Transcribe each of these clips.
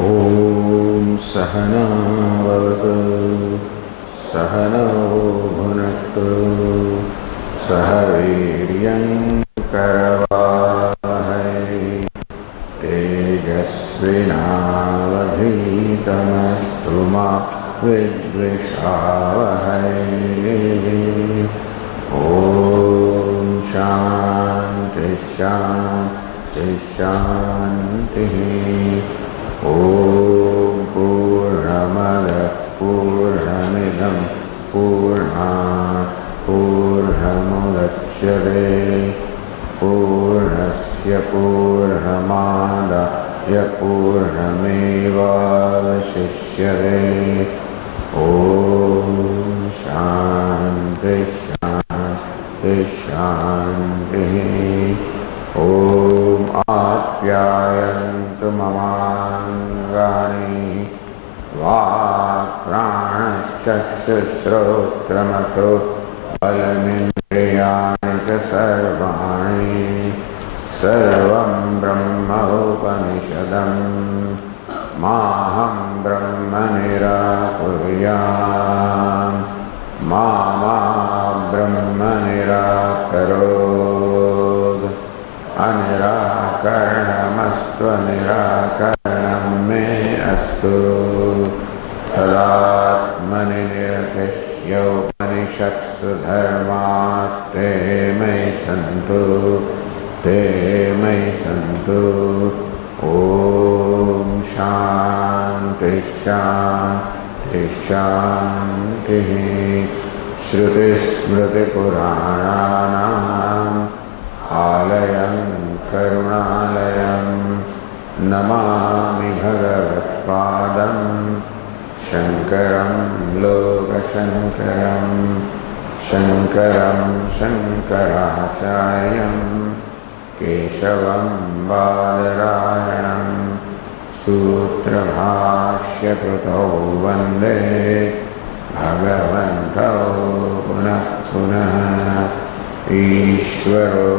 ॐ सहना भवतु सहनौ भुनक्तु सह वीर्यं करवावहै तेजस्विनावधीतमस्तु मा विद्विषावहै। ॐ शान्ति शान्ति शान्तिः। ॐ पूर्णमदः पूर्णमिदं पूर्णात् पूर्णमुदच्यते पूर्णस्य पूर्णमादाय पूर्णमेवावशिष्यते। ॐ शान्ति शान्ति शान्तिः। ॐ आप्यायन्तु ममाङ्गानि वाक्प्राणश्चक्षुश्रोत्रमथो बलमिन्द्रियाणि च सर्वाणि सर्वं ब्रह्म उपनिषदम् माहं ब्रह्म निराकुर्याम् मा ब्रह्म निराकरोत्। अनिराकरणमस्तु निराकरणं मे अस्तु। तदात्मनि निरते यौपनिषत्सु धर्मास्ते मयि सन्तु ते मयि सन्तु। ॐ शान्ति शान्ति शान्तिः। श्रुतिस्मृतिपुराणानाम् आलयं करुणालयं नमामि भगवत्पादं शङ्करं लोकशङ्करं शङ्करं शङ्कराचार्यं केशवं बादरायणं सूत्रभाष्यकृतौ वन्दे भगवन्तौ पुनः पुनः। ईश्वरो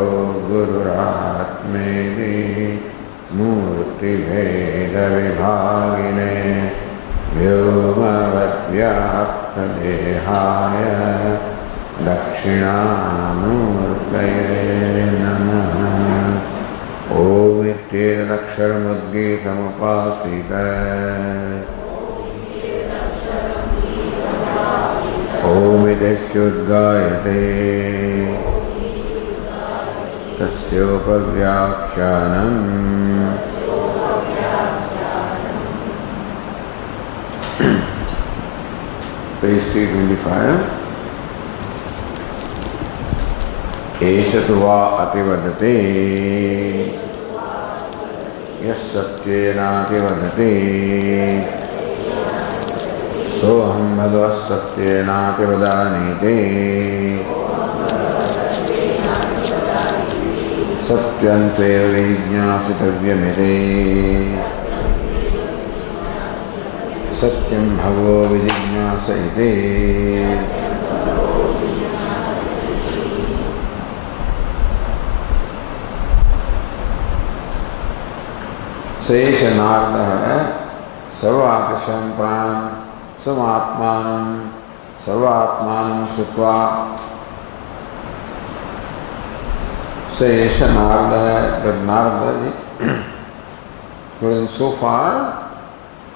गुरुरात्मेति मूर्तिभेदविभागिने व्योमवद्व्याप्तदेहाय दक्षिणामूर्तये नमः। ओमित्येतदक्षरमुद्गीतमुपासीत ओमिति ह्युद्गायते तस्योपव्याख्यानम्। Page 325. एष तु वा अतिवदते यः सत्येनातिवदते सोऽहं भगवत्सत्येनातिवदानीते। सत्यं त्वेव विजिज्ञासितव्यमिति सत्यं भगवो विजिज्ञास इति। सेष नारदः सर्वाकृशं प्राणं समात्मानं सर्वात्मानं श्रुत्वा सेष नारदः, that Narada was so far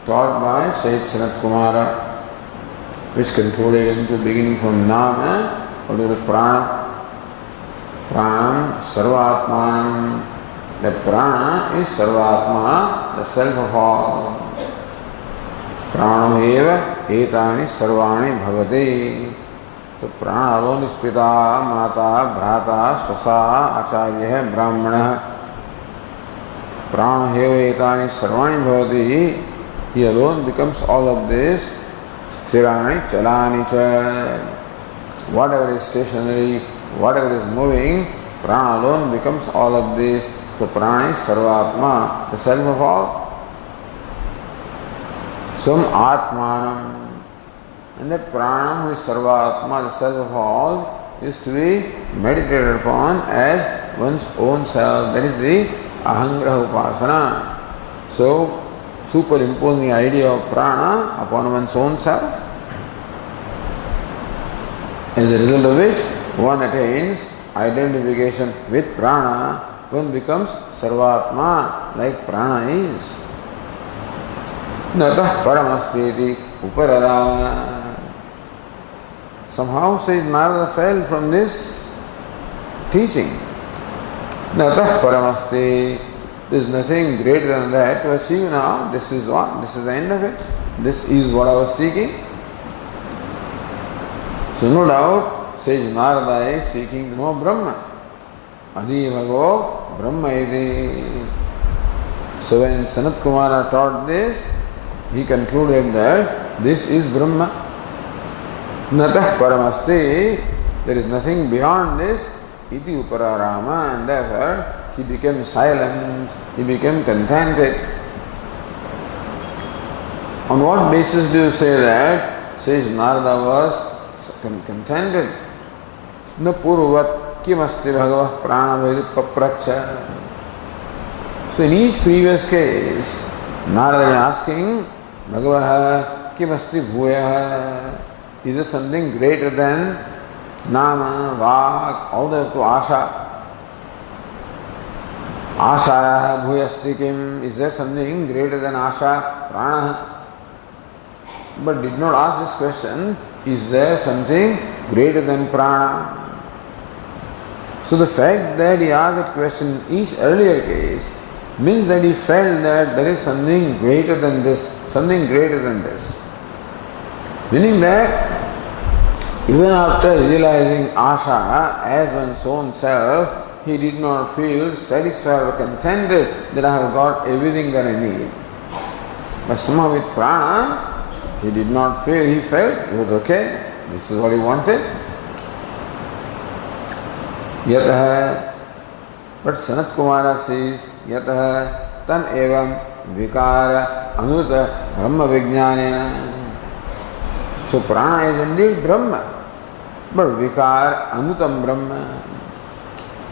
taught by Sayyid Sanat Kumara, which concluded into beginning from Nama or to the Prana. Pranam Sarvatmanam. The Prana is Sarvatma, the self of all. Pranam eva etani sarvani bhavati. So Prana alone is Pita, Mata, Bhrata, Swasa, Acharya, Brahmana. Prana eva etani sarvani bhavati. He alone becomes all of this. Sthirani chalani cha. Whatever is stationary, whatever is moving, Prana alone becomes all of this. So Prana is Sarvatma, the self of all. Sam Atmanam. And that Prana, who is Sarvatma, the self of all, is to be meditated upon as one's own self. That is the Ahangraha Upasana. So superimposing the idea of prana upon one's own self, as a result of which one attains identification with prana, one becomes sarvatma like prana is. Natah paramasteti upararama. Somehow, says Narada, fell from this teaching. Natah paramasti. There is nothing greater than that to achieve now. This is what? This is the end of it. This is what I was seeking. So no doubt, says Narada is seeking to know Brahma. Adi bhago Brahma iti. So when Sanat Kumara taught this, he concluded that this is Brahma. Natah paramasti. There is nothing beyond this. Iti upararama. And therefore, he became silent, he became contented. On what basis do you say that? Says Narada was contented. Na purvat kimasti bhagavah prana papracha. So in each previous case, Narada was asking, Bhagavah kimasti bhuyaha. Is there something greater than nama, vak, all the way up to asha? Asha bhuyasti kim. Is there something greater than asha, prana? But did not ask this question, is there something greater than prana? So the fact that he asked that question in each earlier case means that he felt that there is something greater than this, something greater than this. Meaning that even after realizing asha as one's own self, he did not feel satisfied or contented that I have got everything that I need. But somehow with prana, he did not feel, he felt it was okay. This is what he wanted. Yataha, but Sanat Kumara says, Yataha tam evam vikara anuta brahma vijnanena. So prana is indeed Brahma, but vikara anutam Brahma.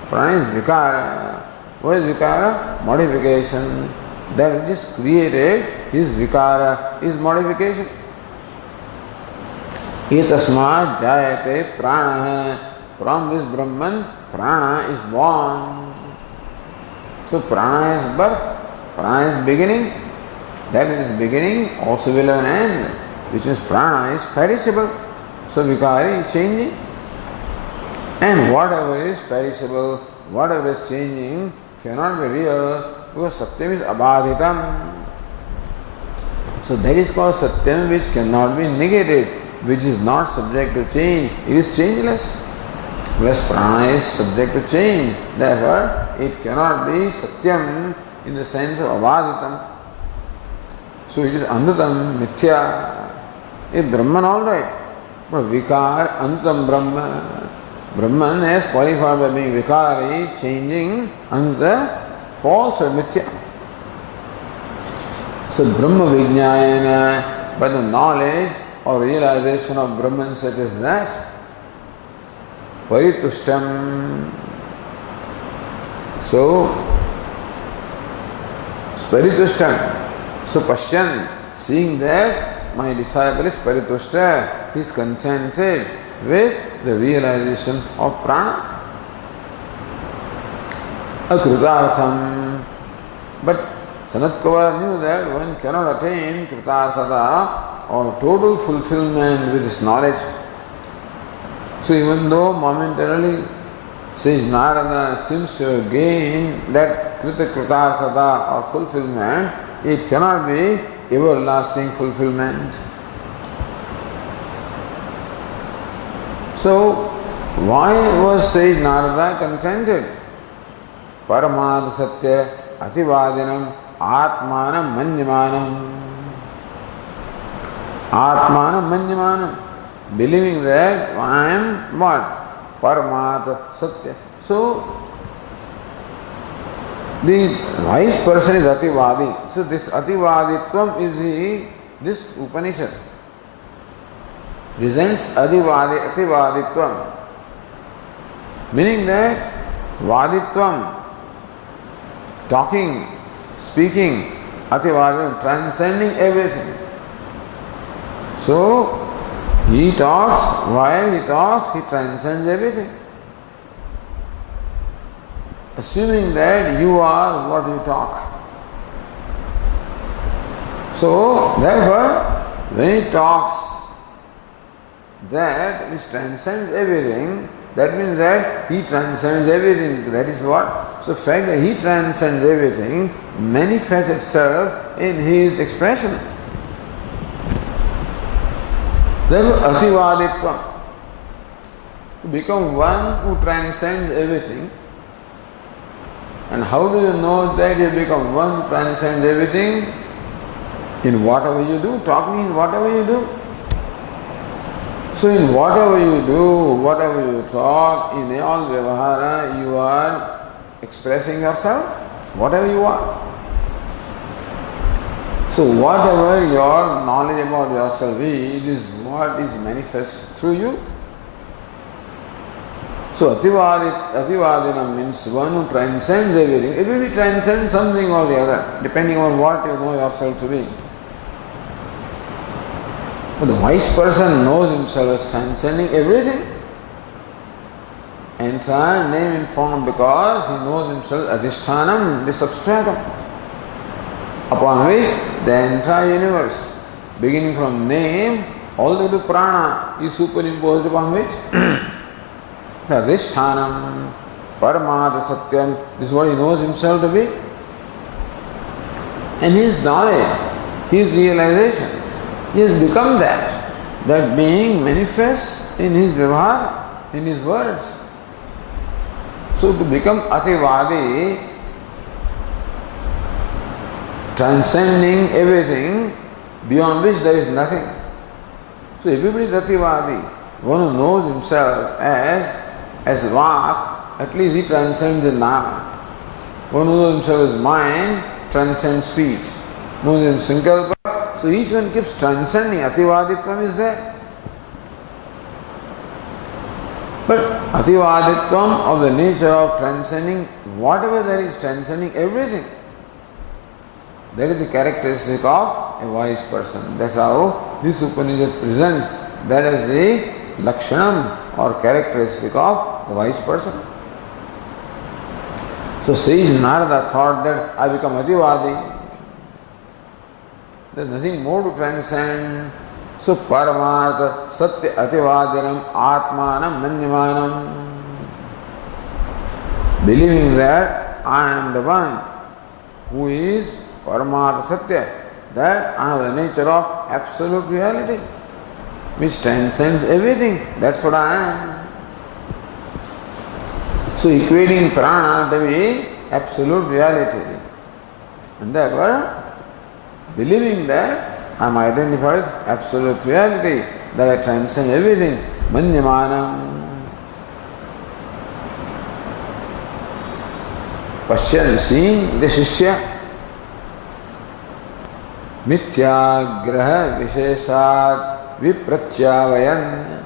Prana is vikara. What is vikara? Modification. That which is created is vikara, is modification. Etasmat jayate prana. From this Brahman, prana is born. So prana is birth, prana is beginning. That which is beginning also will have an end, which means prana is perishable. So vikari is changing. And whatever is perishable, whatever is changing, cannot be real because Satyam is abhaditam. So that is called Satyam, which cannot be negated, which is not subject to change. It is changeless. Whereas prana is subject to change. Therefore, it cannot be Satyam in the sense of abhaditam. So it is Anutam, Mithya. It's Brahman alright. But Vikar, Anutam Brahma. Brahman is qualified by being Vikari, changing, and the false or Mithya. So Brahma Vijnayana, by the knowledge or realization of Brahman such as that, Paritushtam. So, Paritushtam. So Pashyan, seeing that my disciple is Paritushta, he is contented with the realization of prana. Akritartham. But Sanat Kumara knew that one cannot attain kritarthata or total fulfillment with this knowledge. So even though momentarily, says Narada, seems to have gained that kritarthata or fulfillment, it cannot be everlasting fulfillment. So why was Sage Narada contented? Paramad Satya Ativadinam Atmanam Manyamanam. Atmanam Manyamanam. Believing that I am what? Paramat Satya. So the wise person is Ativadi. So this Ativaditvam is this Upanishad presents Ativaditvam, meaning that Vaditvam, talking, speaking, Ativadi, transcending everything. So, he talks, while he talks, he transcends everything. Assuming that you are what you talk. So, therefore, when he talks that which transcends everything, that means that he transcends everything. That is what? So, the fact that he transcends everything manifests itself in his expression. Therefore, ativaditvam, to become one who transcends everything. And how do you know that you become one who transcends everything? In whatever you do. Talk me in whatever you do. So in whatever you do, whatever you talk, in all vyavahara, you are expressing yourself, whatever you are. So whatever your knowledge about yourself is what is manifest through you. So ativadinam means one who transcends everything. Everybody transcends something or the other, depending on what you know yourself to be. But the wise person knows himself as transcending everything. Entire name and form, because he knows himself adhishthanam, the substratum, upon which the entire universe, beginning from name all the way to prana, is superimposed upon which the adhishthanam, paramartha satyam, this is what he knows himself to be. And his knowledge, his realization, he has become that being manifests in his vyavahara, in his words. So to become ativadi, transcending everything beyond which there is nothing. So everybody is ativadi, one who knows himself as vak, at least he transcends the nama. One who knows himself as mind transcends speech. Knows him sankalpa. So each one keeps transcending. Ativaditvam is there. But ativaditvam of the nature of transcending whatever there is, transcending everything. That is the characteristic of a wise person. That's how this Upanishad presents that as the lakshanam or characteristic of the wise person. So sage Narada thought that I become ativadi. There is nothing more to transcend. So paramartha satya ativadinam atmanam manyamanam. Believing that I am the one who is paramartha satya, that I have the nature of absolute reality, which transcends everything. That's what I am. So equating prana to be absolute reality. And therefore, believing that I am identified with absolute reality, that I transcend everything, manyamanam. Pashyan, seeing the shishya, mityagraha visheshat vipratyavayan.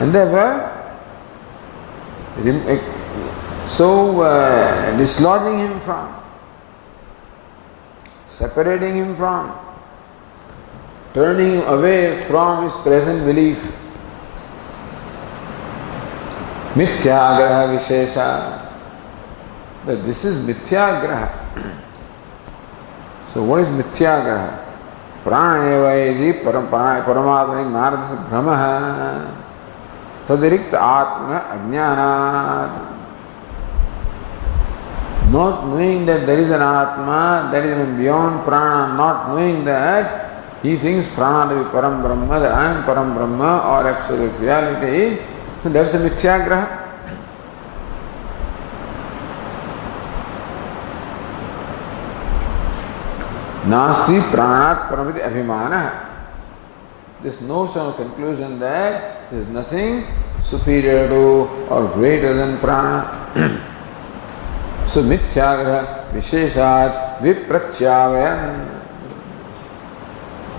And therefore, dislodging him from, separating him from, turning him away from his present belief. Mithyagraha vishesha. But this is mithyagraha. So what is mithyagraha? Pranayavaidi paramatmani narada brahmaha tadirikta atmana ajnanat. Not knowing that there is an Atma, that is even beyond prana, not knowing that he thinks prana to be param brahma, that I am param brahma or absolute reality, so that's a mithyagraha. Nasti pranat paramiti abhimana. This notion of conclusion that there is nothing superior to or greater than prana. So mithyagraha visheshat vipratyavayan.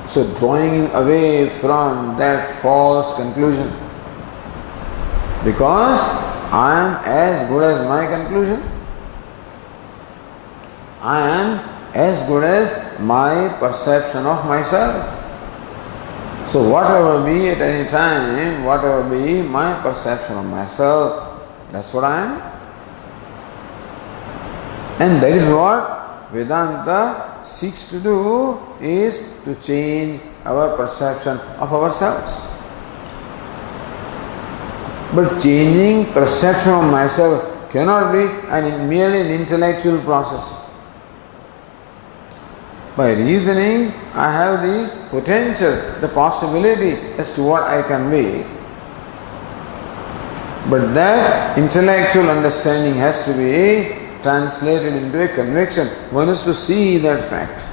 So drawing him away from that false conclusion. Because I am as good as my conclusion. I am as good as my perception of myself. So whatever be at any time, whatever be my perception of myself, that's what I am. And that is what Vedanta seeks to do, is to change our perception of ourselves. But changing perception of myself cannot be merely an intellectual process. By reasoning, I have the potential, the possibility as to what I can be. But that intellectual understanding has to be translated into a conviction. One has to see that fact.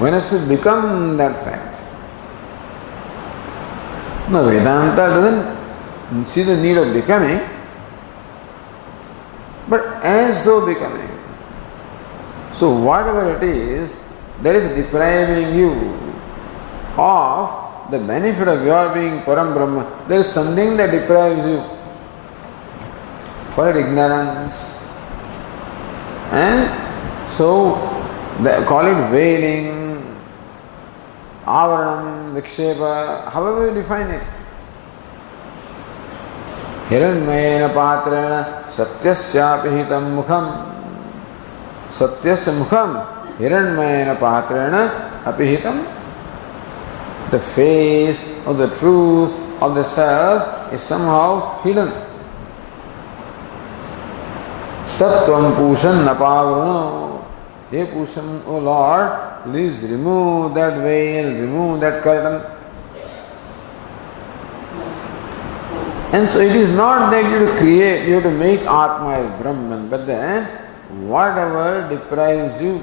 One has to become that fact. Now, Vedanta doesn't see the need of becoming, but as though becoming. So whatever it is that is depriving you of the benefit of your being Param Brahma, there is something that deprives you. Call it ignorance. And so call it veiling, avaranam, vikshepa, however you define it. Hiranmayena patrena satyasyapi hitam mukham. Satyasya mukham hiranmayena patrena apihitam. The face of the truth of the self is somehow hidden. Tattvam pushan napavrano. Hey Pushan, O Lord, please remove that veil, remove that curtain. And so it is not that you have to create, you have to make Atma as Brahman, but then whatever deprives you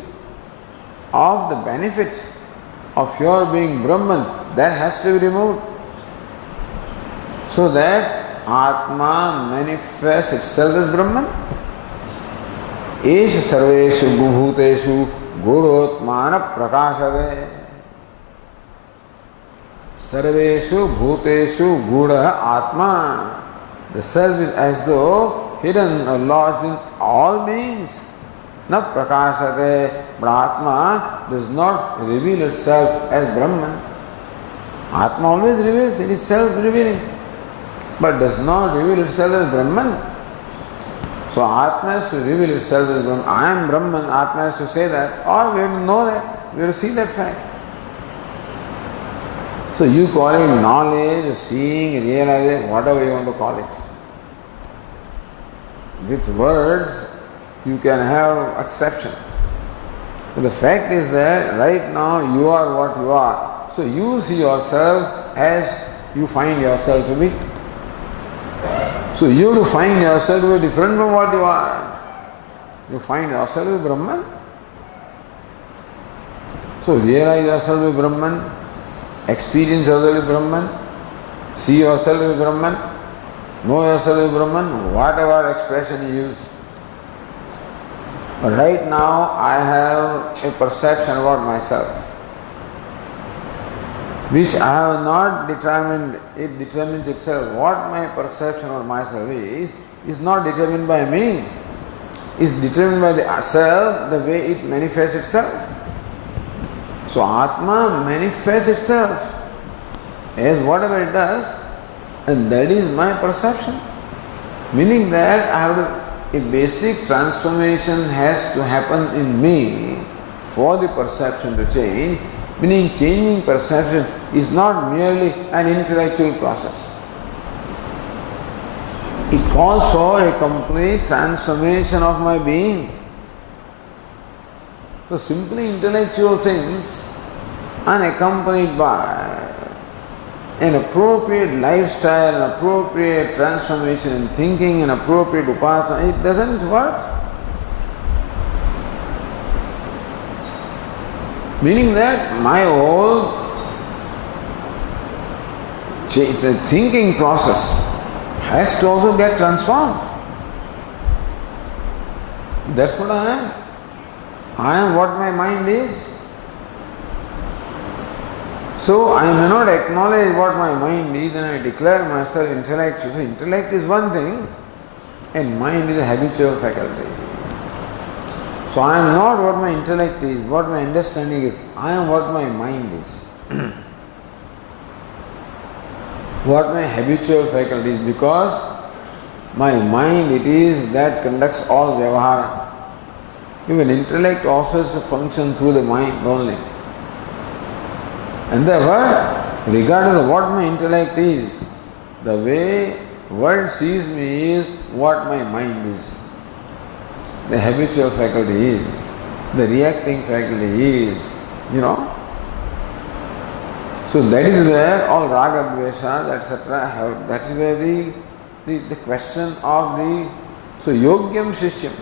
of the benefits of your being Brahman, that has to be removed. So that Atma manifests itself as Brahman. Esha sarveshu bhuteshu gurotmana prakashave. Sarveshu bhuteshu gudha atma. The self is as though hidden or lodged in all beings. Na prakashate, but Atma does not reveal itself as Brahman. Atma always reveals, it is self-revealing, but does not reveal itself as Brahman. So Atma has to reveal itself as Brahman. I am Brahman, Atma has to say that, or we have to know that, we have to see that fact. So you call it knowledge, seeing, realizing, whatever you want to call it. With words, you can have exception. But the fact is that right now you are what you are. So you see yourself as you find yourself to be. So you have to find yourself to be different from what you are. You find yourself to be Brahman. So realize yourself to be Brahman, experience yourself to be Brahman, see yourself to be Brahman, know yourself to be Brahman, whatever expression you use. But right now I have a perception about myself, which I have not determined. It determines itself. What my perception of myself is not determined by me. It's determined by the self, the way it manifests itself. So Atma manifests itself as whatever it does, and that is my perception. Meaning that I have a basic transformation has to happen in me for the perception to change. Meaning changing perception is not merely an intellectual process. It calls for a complete transformation of my being. So simply intellectual things unaccompanied by an appropriate lifestyle, an appropriate transformation in thinking, an appropriate upasana, it doesn't work. Meaning that my whole thinking process has to also get transformed. That's what I am. I am what my mind is. So I may not acknowledge what my mind is and I declare myself intellectual. So intellect is one thing and mind is a habitual faculty. So I am not what my intellect is, what my understanding is. I am what my mind is. What my habitual faculty is, because my mind it is that conducts all vyavahara. Even intellect also has to function through the mind only. And therefore, regardless of what my intellect is, the way world sees me is what my mind is. The habitual faculty is, the reacting faculty is, So that is where all raga, dvesha, etc. have, that is where the question of so yogyam shishyam,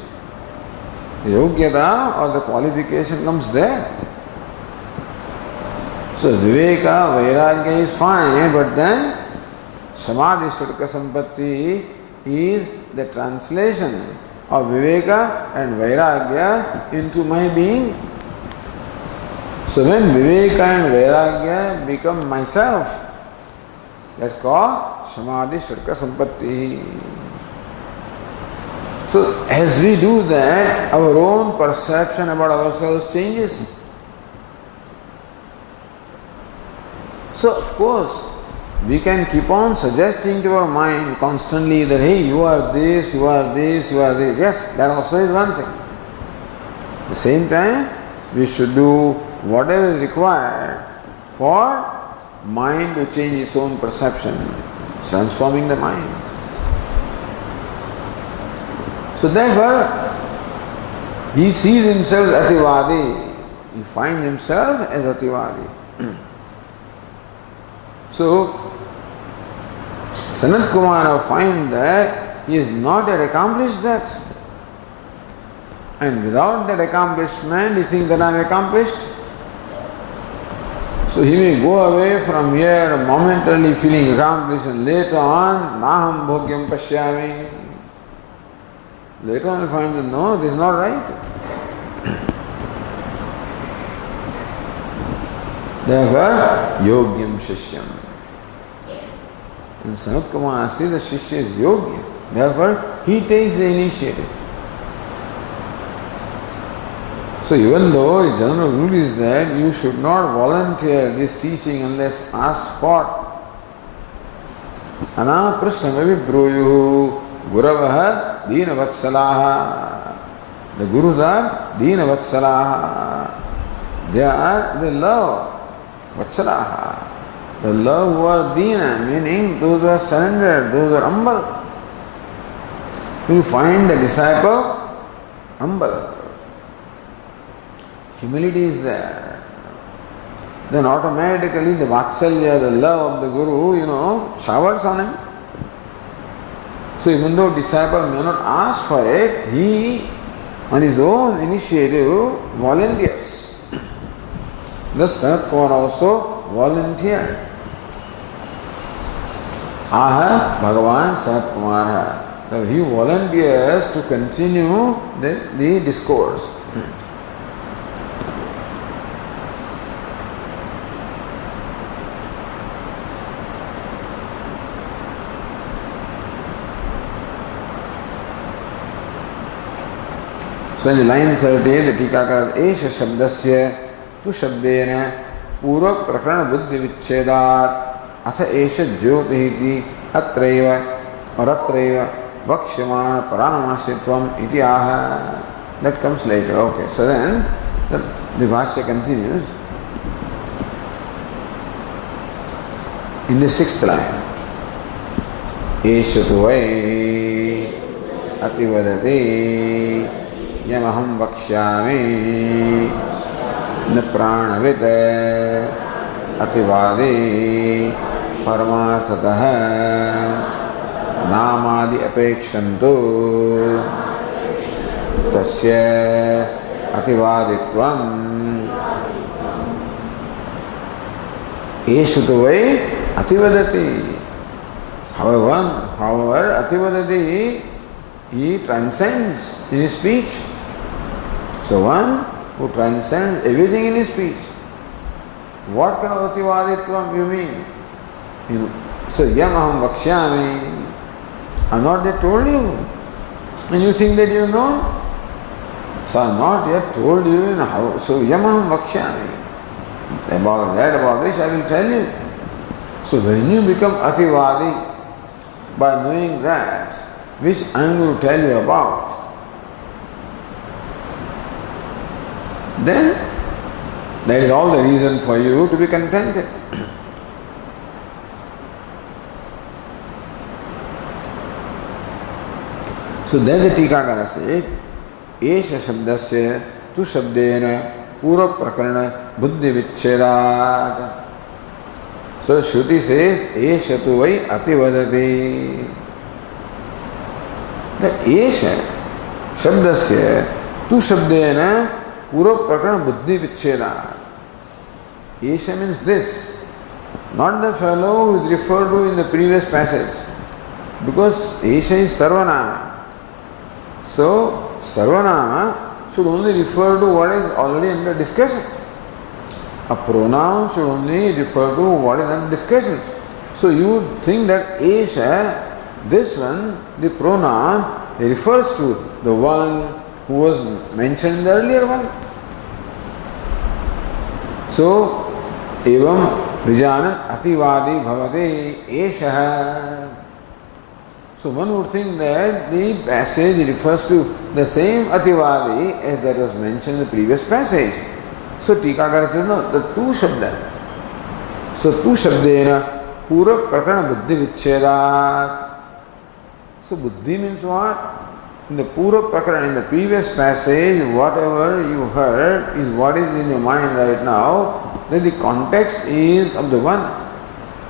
the yogyata or the qualification comes there. So viveka, vairagya is fine, but then samadhi shrika sampatti is the translation of viveka and vairagya into my being. So when viveka and vairagya become myself, that's called samadhi shrika sampatti. So as we do that, our own perception about ourselves changes. So of course, we can keep on suggesting to our mind constantly that, hey, you are this, you are this, you are this. Yes, that also is one thing. At the same time, we should do whatever is required for mind to change its own perception, transforming the mind. So therefore, he sees himself as ativadi. He finds himself as ativadi. So, Sanat Kumara finds that he has not yet accomplished that. And without that accomplishment, he thinks that I am accomplished. So he may go away from here momentarily feeling accomplished, and later on, naham bhogyam pashyami. Later on he finds that no, this is not right. Therefore, yogyam shishyam. And Sanat Kumara sees the Shishya is yogi. Therefore, he takes the initiative. So even though the general rule is that you should not volunteer this teaching unless asked for. Anaprishthamavi bruyuhu guravaha deenavatsalaha. The Gurus are deenavatsalaha. They are the love, vatsalaha. The love who are Dina, meaning those who are surrendered, those who are humble. You find the disciple humble. Humility is there. Then automatically the Vatsalya, the love of the Guru, showers on him. So even though disciple may not ask for it, he on his own initiative volunteers. Thus Sanat Kumara also volunteered. Aha, Bhagavan Sanat Kumara. So he volunteers to continue the discourse. So in line 38, the Tikakara Esha Shabdasya tu Shabdena Purva Prakarana Buddhi Vichedat Atha Esha Jyotihiti Atraiva or Atraiva Vakshamana Paramasitvam Iti Aha. That comes later. Okay, so then the Bhashya continues in the 6th line. Esha tu vai ativadati yamaham vakshyami na pranavid ativadi paramarthatah namadi apekshantu tasya ativaditvam eshu tu vai ativadati. However, ativadati, he transcends in his speech. So one who transcends everything in his speech. What kind of ativaditvam you mean? So yamaham vakshyami. I'm not that told you. And you think that you know? So I have not yet told you in how. So yamaham vakshyami. About that, about which I will tell you. So when you become ativadi, by knowing that, which I am going to tell you about, then there is all the reason for you to be contented. So then the Tikakara says, Esha Shabdasya Tu Shabdena Pura Prakarana Buddhi Vichchedat. So Shruti says, Esha Tu Vai Ativadati. The Esha Shabdasya Tu Shabdena Pura Prakarana Buddhi Vichchedat. Esha means this, not the fellow who is referred to in the previous passage, because Esha is Sarvanama. So Sarvanama should only refer to what is already under discussion. A pronoun should only refer to what is under discussion. So you would think that Esha, this one, the pronoun, refers to the one who was mentioned in the earlier one. So evam vijanan ativadi bhavate esha. So one would think that the passage refers to the same ativadi as that was mentioned in the previous passage. So Tikakara says, no, the two shabda. So tu shabdena pura prakarana buddhi vichchedat. So buddhi means what? In the pura prakarana, in the previous passage, whatever you heard is what is in your mind right now. Then the context is of the one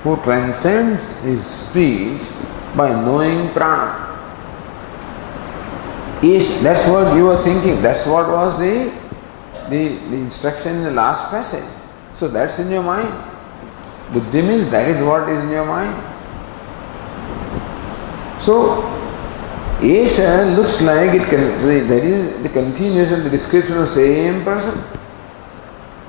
who transcends his speech by knowing prana. That's what you were thinking. That's what was the instruction in the last passage. So that's in your mind. Buddhi means that is what is in your mind. So Esha looks like that is the continuation of the description of the same person.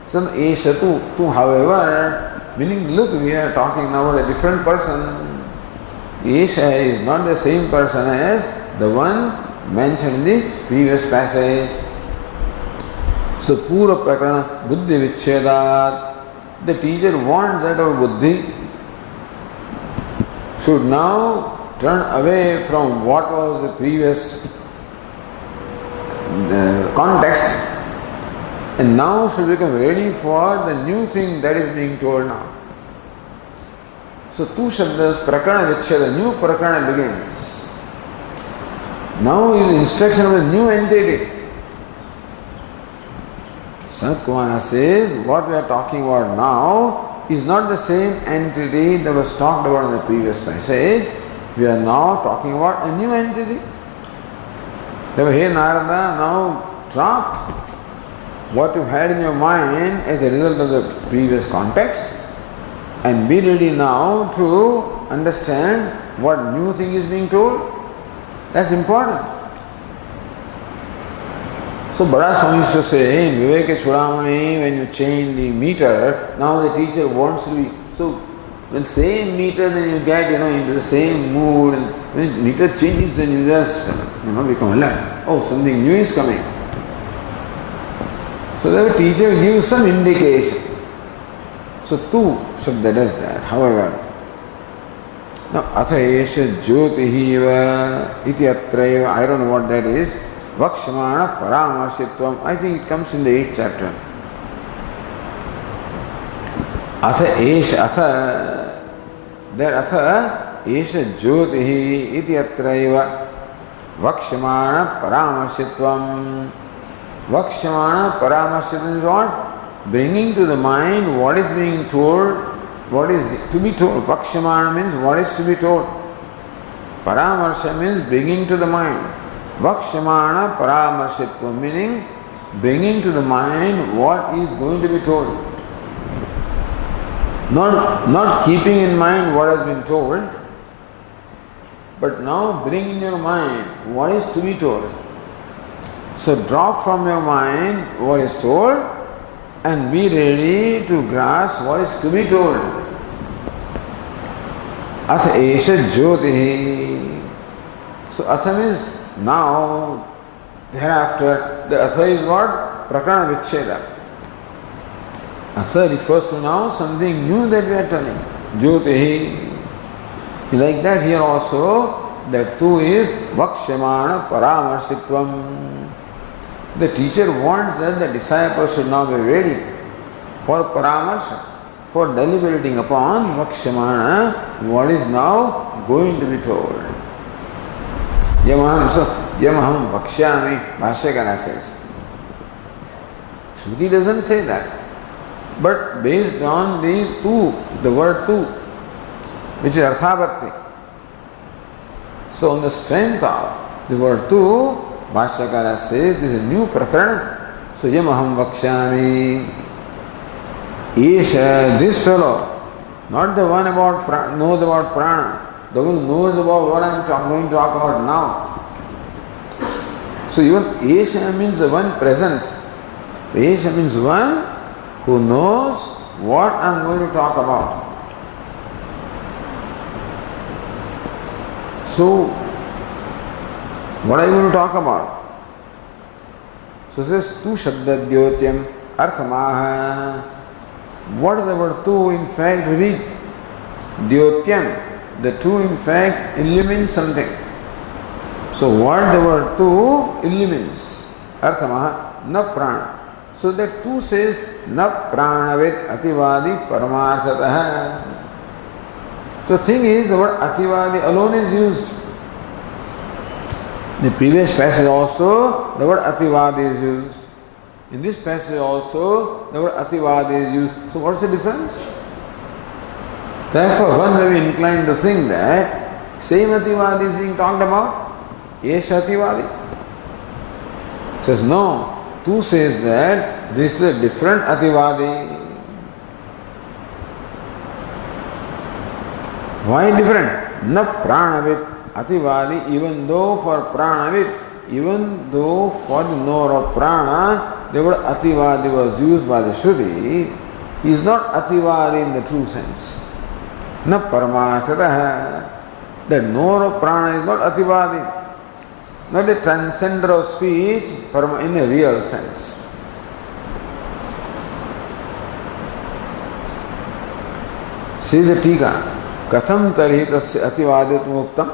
So Esha tu, however, meaning look, we are talking now about a different person. Esha is not the same person as the one mentioned in the previous passage. So pura prakarana buddhi vichchedat. The teacher wants that our buddhi should now turn away from what was the previous context and now should become ready for the new thing that is being told now. So two shabdas, prakarana vichcheda, new prakarana begins. Now is the instruction of a new entity. Sanat Kumara says, what we are talking about now is not the same entity that was talked about in the previous passage. We are now talking about a new entity. Therefore, hey Narada, now drop what you had in your mind as a result of the previous context and be ready now to understand what new thing is being told. That's important. So Bada Swami used to say, in Viveka Chudamani, when you change the meter, now the teacher wants to be. So when same meter, then you get into the same mood, and when meter changes, then you just become alert. Oh, something new is coming. So the teacher gives some indication. So tu shabda does that. However, now atha esha jyotihiva iti atraiva, I don't know what that is. Vakshamana paramarsitvam, I think it comes in the 8th chapter. Atha esha, esha jyotihi iti atraiva vakshamana paramarsitvam. Vakshamana paramarsitvam is what? Bringing to the mind what is being told, what is to be told. Vakshamana means what is to be told. Paramarsha means bringing to the mind. Vakshamana paramarsitvam, meaning bringing to the mind what is going to be told. Not keeping in mind what has been told, but now bring in your mind what is to be told. So drop from your mind what is told and be ready to grasp what is to be told. Atha esha jyotihi. So atha means now Thereafter, the Atha is what? Prakarana Vichcheda. Atha refers to now something new that we are telling. Jyotihi. Like that here also, that too is Vakshamana Paramarsitvam. The teacher wants that the disciple should now be ready for Paramarsha, for deliberating upon Vakshamana, what is now going to be told. Yamaham Vakshyami, Bhashyakara says. Shruti doesn't say that. But based on the tu, the word tu, which is Arthabhakti. So on the strength of the word tu, Bhashyakara says this is a new prakarana. So Yamaham Vakshyami. Isha, this fellow, not the one about knows about prana, the one who knows about what I am going to talk about now. So even Isha means the one present. Isha means one who knows what I am going to talk about. So, what are you going to talk about? So it says, Tu Shabda Dyotyam Arthamaha. What does the word tu in fact reveal? Dyotyam. The tu in fact illumines something. So what the word tu illumines? Arthamaha na prana. So that tu says na pranavid ativadi paramarthataha. So thing is, the word ativadi alone is used. In the previous passage also, the word ativadi is used. In this passage also, the word ativadi is used. So what's the difference? Therefore, one may be inclined to think that same ativadi is being talked about. Yesh ativadi. Says no. Tu says that this is a different ativadi. Why different? Na pranavit ativadi, even though for pranavit, even though for the knower of prana, the word ativadi was used by the Shruti, is not ativadi in the true sense. Na paramatataha. The knower of prana is not ativadi, not a transcender of speech in a real sense. See the Tika. Katham tarhi tasya ativaditvam uktam.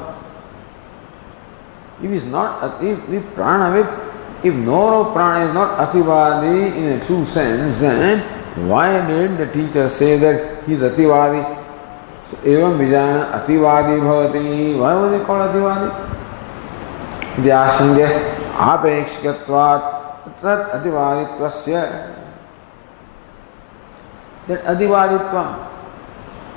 If is not, if pranavit, if knower of prana is not ativadi in a true sense, then why did the teacher say that he is ativadi? So, evam vijana ativadi bhavati. Why was he called ativadi? Vyasangya apekshikatvat tat ativaditvasya. That ativaditvam,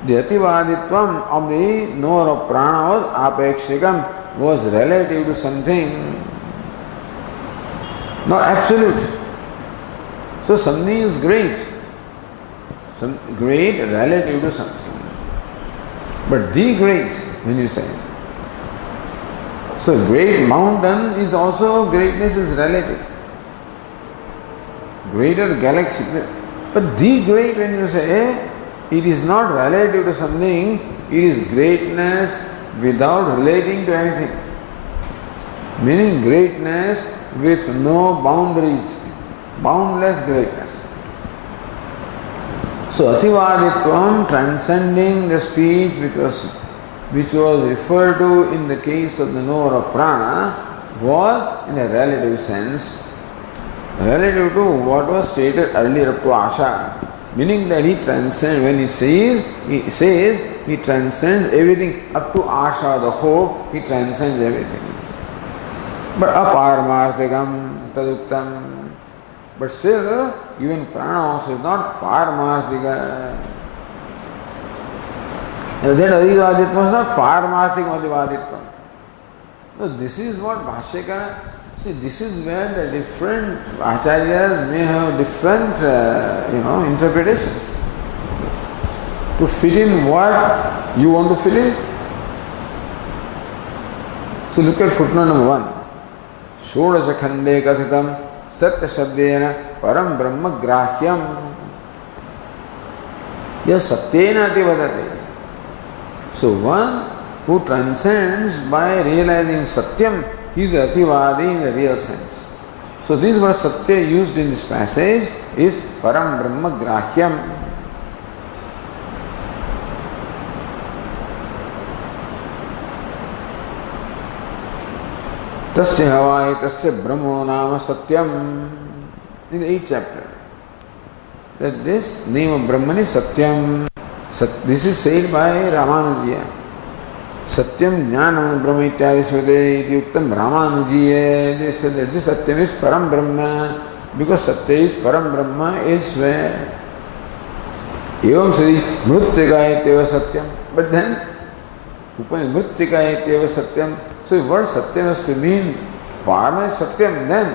the ativaditvam of the knower of prana was apekshikam, was relative to something, not absolute. So something is great, some great relative to something. But the great, when you say, so great mountain is also, greatness is relative. Greater galaxy, but the great, when you say, it is not relative to something, it is greatness without relating to anything. Meaning greatness with no boundaries, boundless greatness. So ativaditvam, transcending the speech which was referred to in the case of the knower of prana, was in a relative sense, relative to what was stated earlier up to asha. Meaning that he transcends, when he says he transcends everything up to asha, the hope, he transcends everything. But aparmarthikam taduktam. But still, even prana also is not paramarthika. That adivaditvam was not paramarthik adivaditvam. No, this is what Bhashyakara. See, this is where the different acharyas may have different, interpretations. To fit in what you want to fit in. So look at footnote number 1. Shodasha khande kathitam satya shabdena param brahma grahyam. Yes, satyena ativadate. So one who transcends by realizing satyam, he is ativadi in the real sense. So this word Satya used in this passage is Param Brahma Grahyam. Tasya Havai Tasya Brahmo Nama Satyam. In the 8th chapter. That this name of Brahman is Satyam. This is said by Ramanuja. Satyam Jnanam Brahma Ityadi Svade iti Uktam Ramanujiya. They said that this Satyam is Param Brahma because Satya is Param Brahma elsewhere. Evam Sri Mrityaka Ityeva Satyam. But then Upanishad Mrityaka Ityeva Satyam. So the word Satyam has to mean Parama Satyam. Then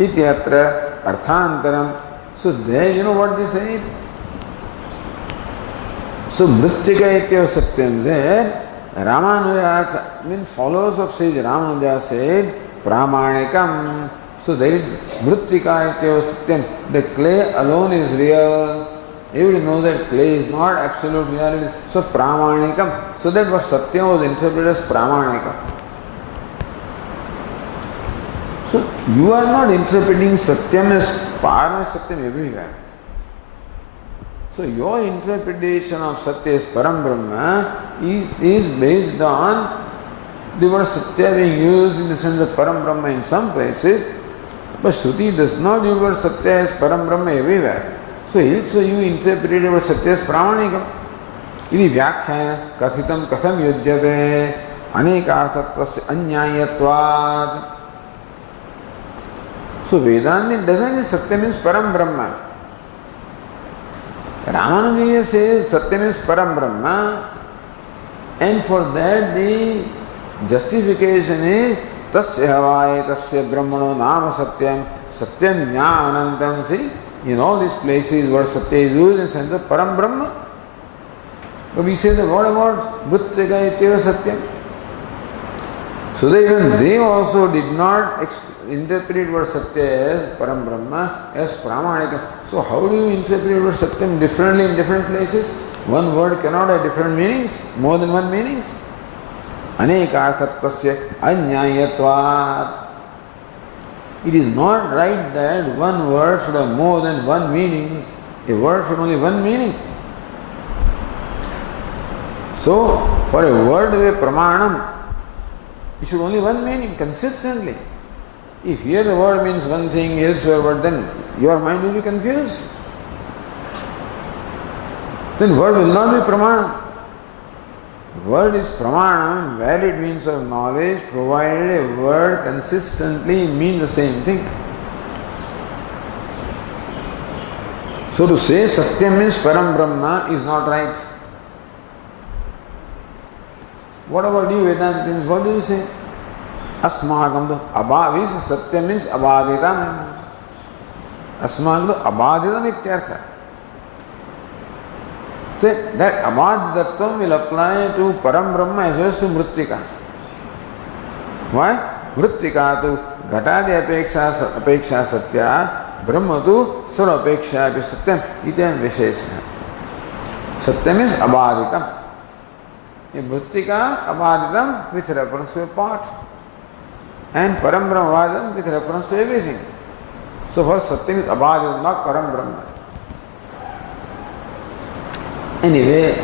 Ityatra Arthantaram. So there you know what they say? So Mrityaka Ityeva Satyam there, Ramanuja means followers of sage Ramanuja said Pramanikam. So there is Mrityaka Ityeva Satyam. The clay alone is real. Everybody knows that clay is not absolute reality. So Pramanikam. So that what Satyam was interpreted as Pramanikam. So you are not interpreting Satyam as Parama Satyam everywhere. So your interpretation of Satya as Param Brahma is based on the word Satya being used in the sense of Param Brahma in some places, but Shruti does not use the word Satya as Param Brahma everywhere. So also you interpreted the word Satya as Pramanikam. Iti Vyakhyaya Kathitam Katham Yujyate Anekarthatvasya Anyayatvad. So Vedanta doesn't say Satya means Param Brahma. Ramanuja says Satya means Param Brahma, and for that the justification is Tasya Havaya Tasya Brahmano Nama Satyam Satyam Jnanantam. See, in all these places where Satya is used in sense of Param Brahma. But we say that what about Mrityaka Ityeva Satyam? So that even they also did not interpret word Satya as Param Brahma, as Pramanikam. So how do you interpret word Satyam differently in different places? One word cannot have different meanings, more than one meanings. Anekarthatvasya anyayatvat. It is not right that one word should have more than one meaning. A word should only one meaning. So for a word to be pramanam, it should only one meaning consistently. If here the word means one thing, elsewhere word, then your mind will be confused. Then word will not be pramanam. Word is pramanam, valid means of knowledge, provided a word consistently means the same thing. So to say Satyam means Param Brahma is not right. What about you Vedantins? What do you say? Asmagam abhavis Satyam means abhaditam. Asmagam abhaditam ityartha. That abhaditatvam will apply to Param Brahma as well as to Mrityaka. Why? Mrityaka tu ghatadi apeksha satya, Brahma tu sarva apeksha api satyam ityam visheshana. Satyam is abhaditam. Mrityaka abhaditam with reference to a part, and Param Brahma abhaditam with reference to everything. So first Satyam is abhaditam, not Param Brahma. Anyway,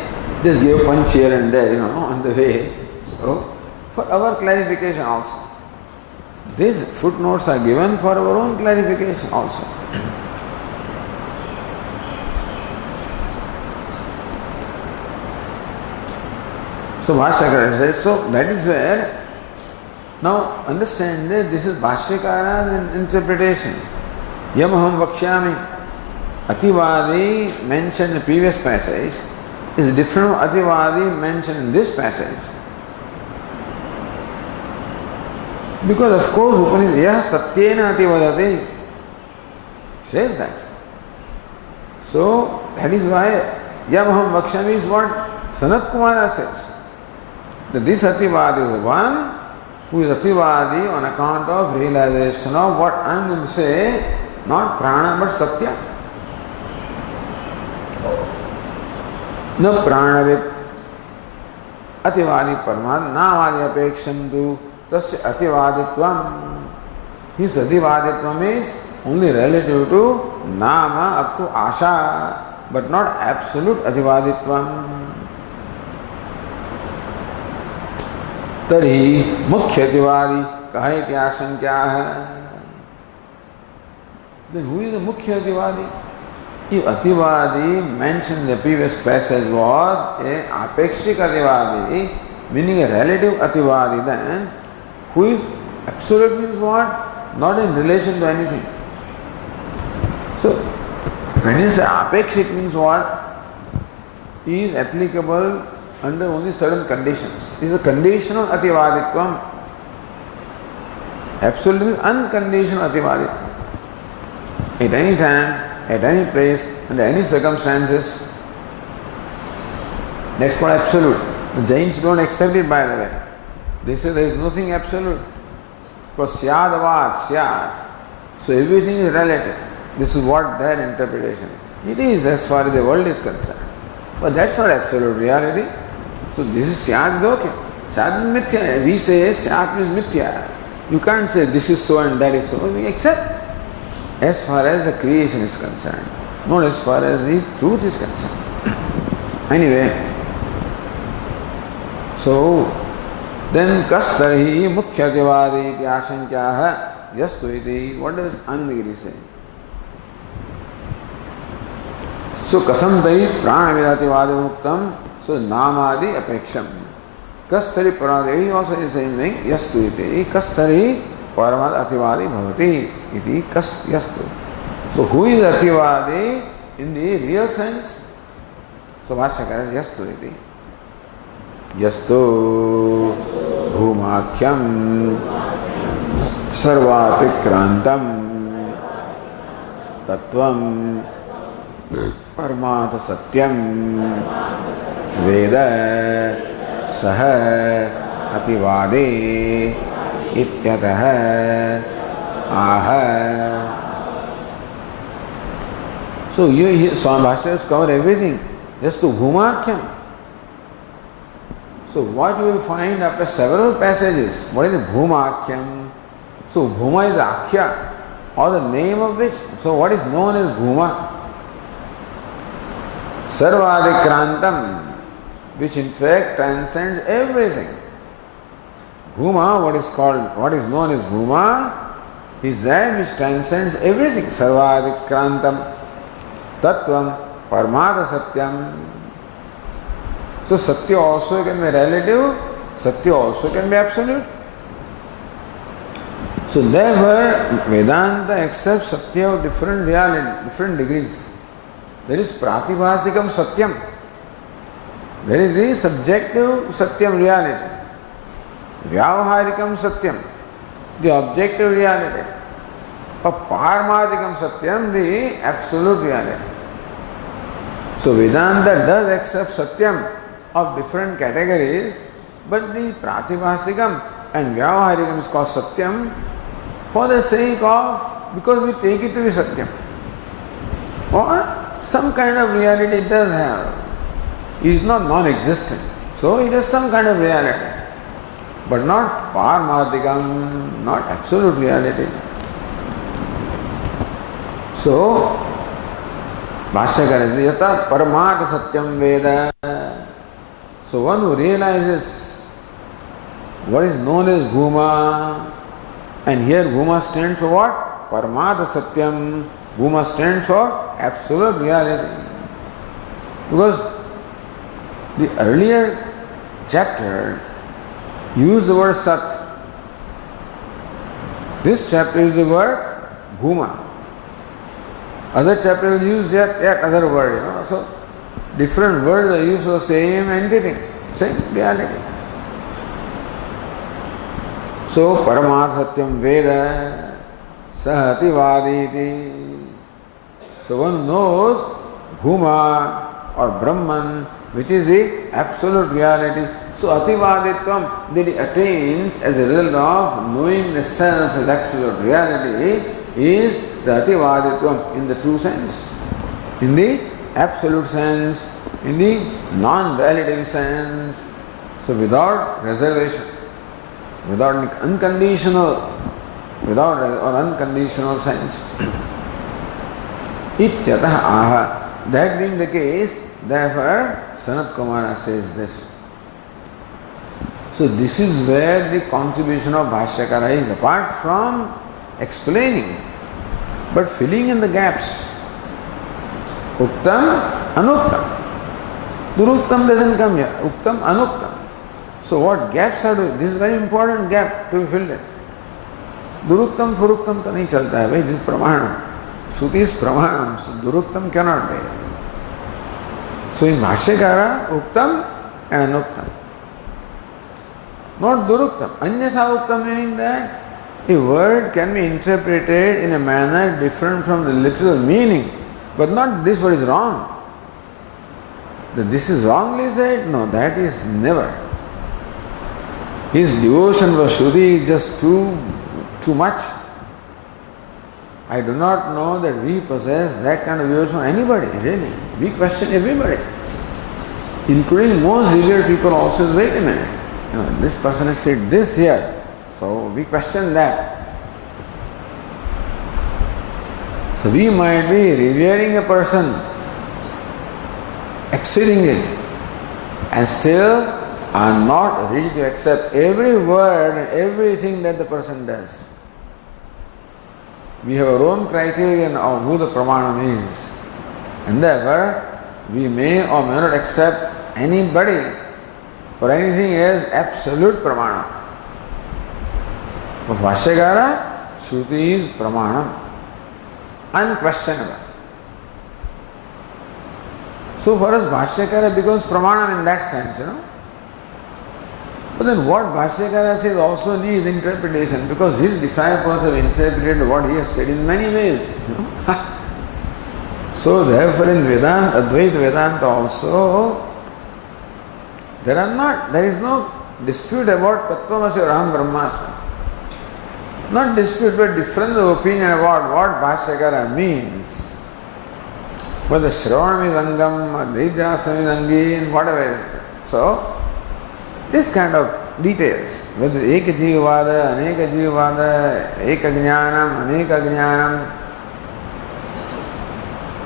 just give a punch here and there, on the way. So, for our clarification also. These footnotes are given for our own clarification also. So Bhashyakara says, so that is where, now understand that this is Bhashyakara's interpretation. Yamaham Vakshyami. Ativadi mentioned in the previous passage is different from Ativadi mentioned in this passage. Because of course Upanishad, Yah Satyena Ativadati says that. So that is why Yamaham Vakshami is what Sanat Kumara says. That this Ativadi is one who is Ativadi on account of realization of what I am going to say, not Prana but Satya. न प्राणविद अतिवादी परमात्मा नावादी अपेक्षन्तु तस्य अतिवादित्वम. His Ativaditvam is only relative to Nama up to Asha, but not absolute Ativaditvam. तरी मुख्य अतिवादी कहे कि आशंका है. Then who is the मुख्य अतिवादी? If ativadi mentioned in the previous passage was a apekshik ativadi, meaning a relative ativadi, then who is absolute means what? Not in relation to anything. So when you say apekshik means what? He is applicable under only certain conditions. It is a conditional ativaditvam. Absolute means unconditional ativaditvam. At any time, at any place, under any circumstances. That's called absolute. The Jains don't accept it, by the way. They say there is nothing absolute. Because syadavad, syad. So everything is relative. This is what their interpretation is. It is as far as the world is concerned. But that's not absolute reality. So this is syad is okay. Syad is mithya. We say syad is mithya. You can't say this is so and that is so. We accept as far as the creation is concerned, not as far as the truth is concerned. Anyway, so then kastarhi mukhyativadi iti ashankyaha yastu iti. What does Anandagiri say? So katham tari pranavidativadi muktam. So namadi apeksham. Kastari paramadi. He also is saying yastu iti. Kastari paramad ativadi bhavati iti yastu. So who is ativadi in the real sense? So Bhashyakara is yastu iti. Yastu bhumakhyam sarvatikrantam tattvam parmata satyam Veda saha ativadi ityatah aha. So here Swami Bhashyakara has covered everything. Just to bhumakhyam. So what you will find after several passages, what is the bhumakhyam? So bhuma is akhya, or the name of which. So what is known as bhuma? Sarvadikrantam, which in fact transcends everything. Bhuma, what is known as bhuma, is that which transcends everything. Sarvadikrantam, tattvam, parmata satyam. So satya also can be relative, satya also can be absolute. So therefore, Vedanta accepts satya of different reality, different degrees. There is pratibhasikam satyam. There is the subjective satyam reality. Vyavaharikam satyam, the objective reality. Of paramadikam satyam, the absolute reality. So Vedanta does accept satyam of different categories, but the pratibhasikam and vyavaharikam is called satyam for the sake of, because we take it to be satyam. Or some kind of reality it does have. It is not non-existent. So it has some kind of reality. But not paramadikam, not absolute reality. So, Bhashyakara says, yata paramata satyam veda. So one who realizes what is known as bhuma, and here bhuma stands for what? Paramata satyam. Bhuma stands for absolute reality. Because the earlier chapter used the word sat. This chapter is the word bhuma. Other chapter will use yet other word, So different words are used for the same entity, same reality. So Paramartha Satyam Veda Sahati Vaditi. So one knows Bhuma or Brahman, which is the absolute reality. So Ativaditvam that he attains as a result of knowing the sense of his absolute reality is the Ativaditvam in the true sense, in the absolute sense, in the non-relative sense. So without reservation, without unconditional without or unconditional sense. Ityatah aha. That being the case, therefore Sanat Kumara says this. So this is where the contribution of Bhashyakara is, apart from explaining, but filling in the gaps. Uktam, Anuktam. Duruktam doesn't come here. Uktam, Anuktam. So what gaps are there? This is a very important gap to be filled in. Duruktam, Furuktam to nahi chalta hai. This is Pramanam. Shruti is Pramanam. So Duruktam cannot be. So in Bhashyakara, Uktam and Anuktam. Not Duruktam. Anyatha Uktam, meaning that a word can be interpreted in a manner different from the literal meaning, but not this word is wrong. That this is wrongly said? No, that is never. His devotion for Shruti is just too much. I do not know that we possess that kind of devotion for anybody, really. We question everybody, including most revered people also. Wait a minute. This person has said this here, so we question that. So we might be revering a person exceedingly and still are not ready to accept every word and everything that the person does. We have our own criterion of who the Pramanam is, and therefore we may or may not accept anybody or anything as absolute Pramanam. For Bhashyakara, Shruti is Pramanam, unquestionable. So for us, Bhashyakara becomes Pramanam in that sense, But then what Bhashyakara says also needs interpretation, because his disciples have interpreted what he has said in many ways, So therefore in Vedanta, Advaita Vedanta also, there is no dispute about Tattvamasi or Aham Brahmasmi. Not dispute, but difference of opinion about what Bhashyakara means. Whether Shravanam is Angam, or Dhijasam is Angin, whatever it is. So, this kind of details, whether Eka Jivavada, Aneka Jivavada, Eka Jnanam, Aneka Jnanam,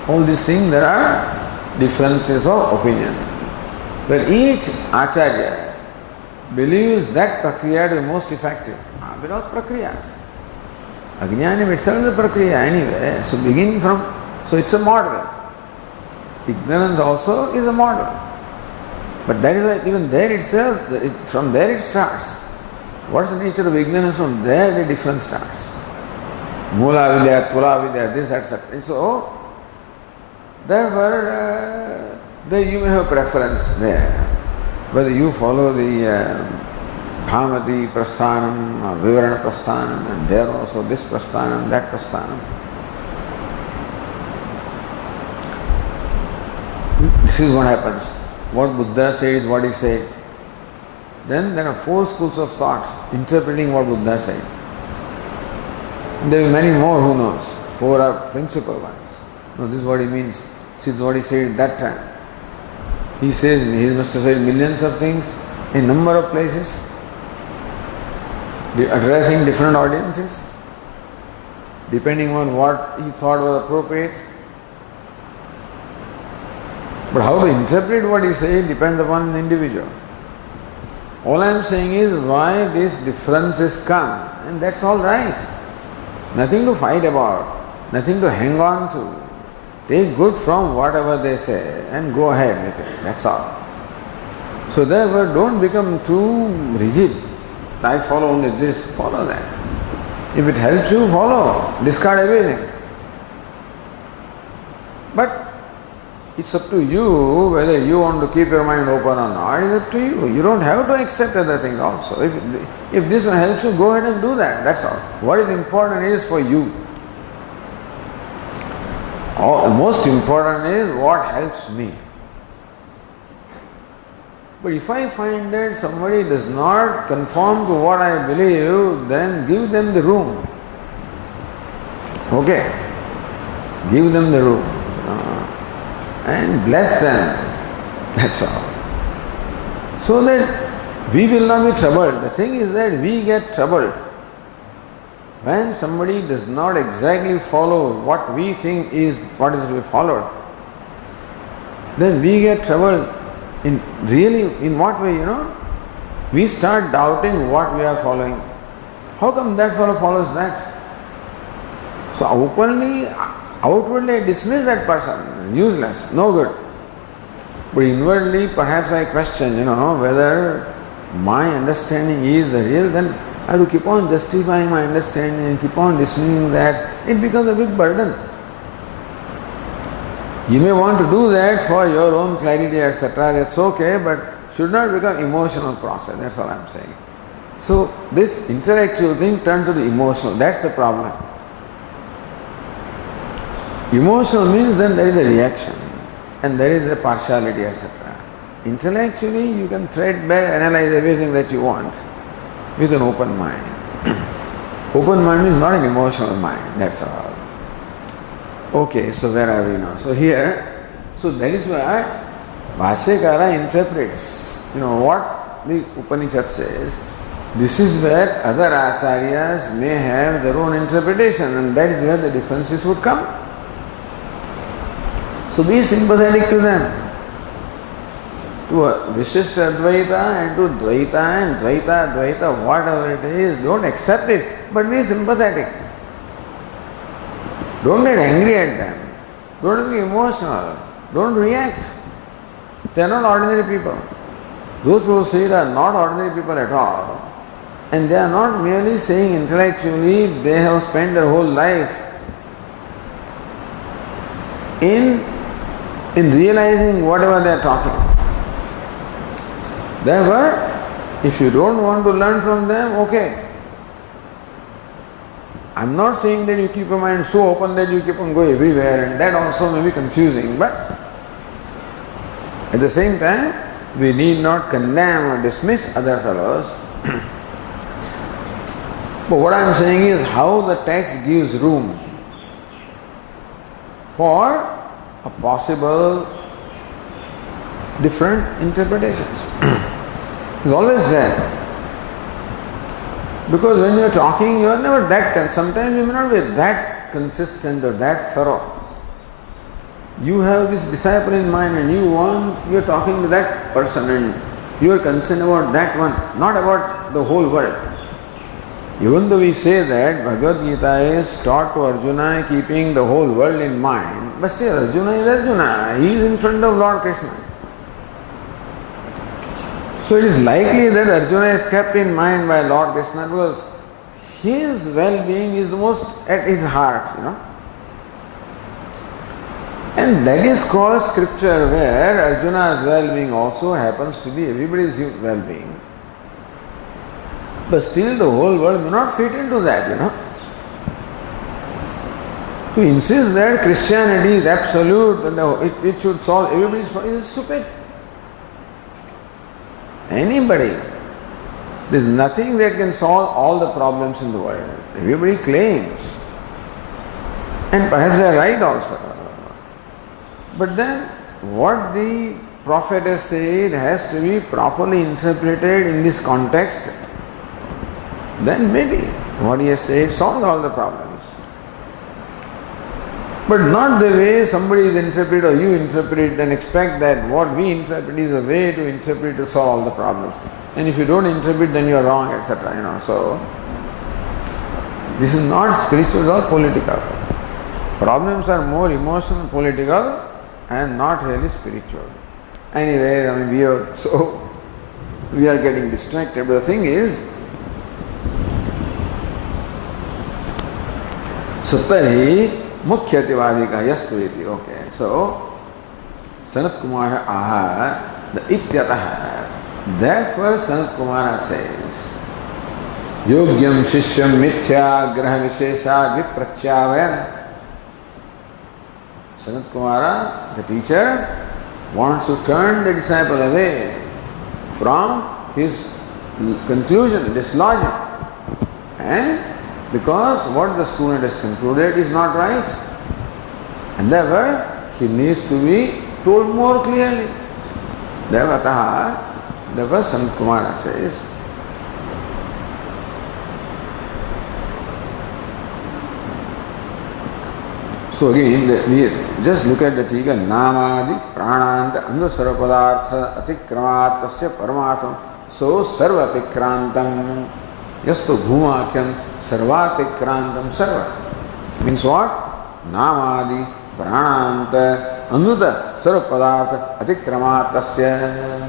all these things, there are differences of opinion. But each Acharya believes that Prakriya to be most effective. Without Prakriyas. Ajnanam itself is a Prakriya anyway, so begin from, so it's a model. Ignorance also is a model. But that is why even there itself, from there it starts. What is the nature of ignorance? From there the difference starts. Mula Vidya, Tula Vidya, this, etc. So, therefore, there you may have preference there. Whether you follow the Bhamati Prasthanam, Vivarana Prasthanam, and there also this Prasthanam, that Prasthanam. This is what happens. What Buddha said is what he said. Then there are 4 schools of thought interpreting what Buddha said. There are many more, who knows. 4 are principal ones. No, this is what he means. See what he said at that time. He says, he must have said millions of things in number of places, addressing different audiences, depending on what he thought was appropriate. But how to interpret what he said depends upon the individual. All I am saying is why these differences come, and that's all right. Nothing to fight about, nothing to hang on to. Take good from whatever they say and go ahead with it, that's all. So therefore don't become too rigid. I follow only this, follow that. If it helps you, follow, discard everything. But it's up to you whether you want to keep your mind open or not. It's up to you. You don't have to accept other things also. If this one helps you, go ahead and do that, that's all. What is important is for you. Most important is what helps me. But if I find that somebody does not conform to what I believe, then give them the room. Okay? Give them the room. And bless them. That's all. So that we will not be troubled. The thing is that we get troubled When somebody does not exactly follow what we think is what is to be followed, then we get troubled. In what way, We start doubting what we are following. How come that fellow follows that? So outwardly I dismiss that person, useless, no good. But inwardly perhaps I question, whether my understanding is the real, then I have to keep on justifying my understanding and keep on dismissing that. It becomes a big burden. You may want to do that for your own clarity, etc. That's okay, but should not become emotional process. That's all I'm saying. So this intellectual thing turns into emotional. That's the problem. Emotional means then there is a reaction and there is a partiality, etc. Intellectually you can threadbare, analyze everything that you want with an open mind. Open mind is not an emotional mind, that's all. Okay, so where are we now? So here, so that is why Bhashyakara interprets, what the Upanishad says. This is where other acharyas may have their own interpretation, and that is where the differences would come. So be sympathetic to them. To Vishishta Advaita and to Dvaita and Dvaita, Advaita, whatever it is, don't accept it, but be sympathetic. Don't get angry at them. Don't be emotional. Don't react. They are not ordinary people. Those who say they are not ordinary people at all. And they are not merely saying intellectually, they have spent their whole life in realizing whatever they are talking. Therefore, if you don't want to learn from them, okay. I'm not saying that you keep your mind so open that you keep on going everywhere, and that also may be confusing, but at the same time, we need not condemn or dismiss other fellows. But what I am saying is how the text gives room for a possible different interpretations. It's always there. Because when you are talking, you are never that, sometimes you may not be that consistent or that thorough. You have this disciple in mind and you are talking to that person and you are concerned about that one, not about the whole world. Even though we say that Bhagavad Gita is taught to Arjuna keeping the whole world in mind, but still Arjuna is Arjuna, he is in front of Lord Krishna. So it is likely that Arjuna is kept in mind by Lord Krishna because his well-being is most at his heart, And that is called scripture where Arjuna's well-being also happens to be everybody's well-being. But still the whole world may not fit into that, To insist that Christianity is absolute and it should solve everybody's problem is stupid. Anybody. There is nothing that can solve all the problems in the world. Everybody claims. And perhaps they are right also. But then what the Prophet has said has to be properly interpreted in this context. Then maybe what he has said solves all the problems. But not the way somebody is interpreted or you interpret and expect that what we interpret is a way to interpret to solve all the problems. And if you don't interpret then you are wrong, etc. So this is not spiritual or political. Problems are more emotional, political and not really spiritual. Anyway, we are getting distracted. But the thing is, Sattari Mukhyatiwadika Yastu iti. Okay, so Sanat Kumara aha the ityataha. Therefore Sanat Kumara says Yogyam Shishyam Mithya Graha Vishesha Vipratyavayan. Sanat Kumara, the teacher, wants to turn the disciple away from his conclusion, this logic. And because what the student has concluded is not right. And therefore, he needs to be told more clearly. Therefore, Sanat Kumara says, So again, we just look at the tika. Namadi prananta anu sarvapadartha atikramat tasya paramatma. So sarvatikrantam yastu bhumakyam sarvatikrantam sarva. Means what? Namadi prananta anuda sarvapadartha atikramat tasya.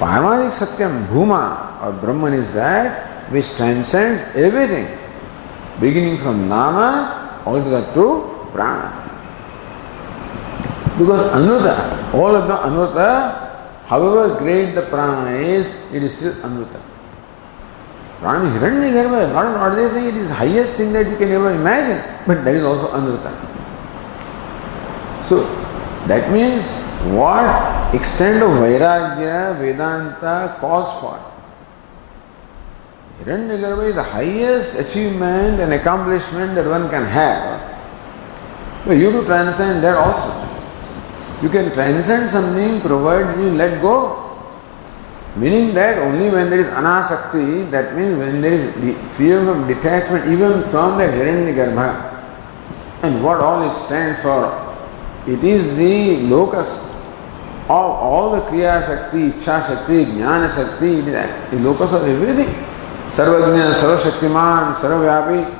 Paramadik satyam bhuma or Brahman is that which transcends everything, beginning from nama all the way to prana. Because anuta, all of the anuta, however great the prana is, it is still anuta. Prana is Hiranyagarbha, not an ordinary thing, it is the highest thing that you can ever imagine, but that is also anuta. So that means what extent of Vairagya Vedanta calls for. Hiranyagarbha is the highest achievement and accomplishment that one can have. But you to transcend that also. You can transcend something provided you let go. Meaning that only when there is anasakti, that means when there is the feeling of detachment even from the Hiranyagarbha. And what all it stands for? It is the locus of all the Kriya Shakti, Ichha Shakti, Jnana Shakti, it is the locus of everything. Sarvajna, Sarvashaktiman, Sarvavyapi.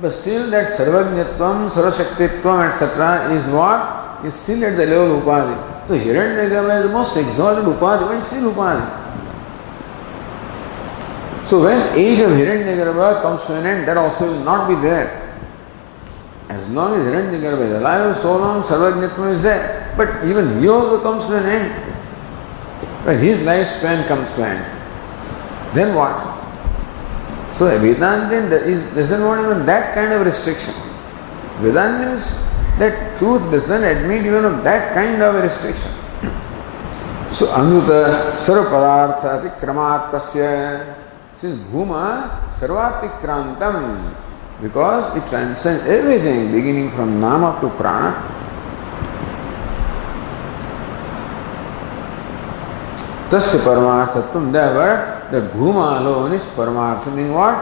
But still that Sarvajnatvam, Sarvashaktitvam, etc. is what? Is still at the level of Upadhi. So Hiranyagarbha is the most exalted Upadhi, but it's still Upadhi. So when age of Hiranyagarbha comes to an end, that also will not be there. As long as Hiranyagarbha is alive, so long Sarvajnatvam is there. But even he also comes to an end. When his lifespan comes to an end, then what? So Vedanta doesn't want even that kind of restriction. Vedanta means that truth doesn't admit even of that kind of a restriction. So anuta sarvapadartha atikramat tasya. Since bhuma sarvatikrantam, because it transcends everything beginning from nama to prana. Tasya paramarthatvam, therefore, that bhuma alone is paramartha, meaning what?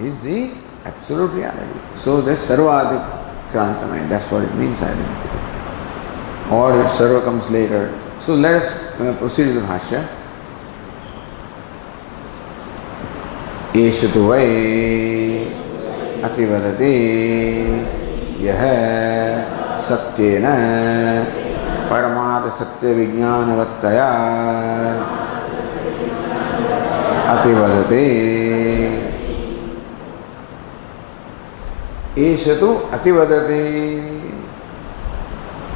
Is the absolute reality. So that's sarvadik krantamaya, that's what it means, I think. Or if sarva comes later. So let us proceed with the bhashya. Esha tu vai ativadati yaha satyena Paramata Satya Vijnanavattaya Ativadati. Eshatu Ativadati.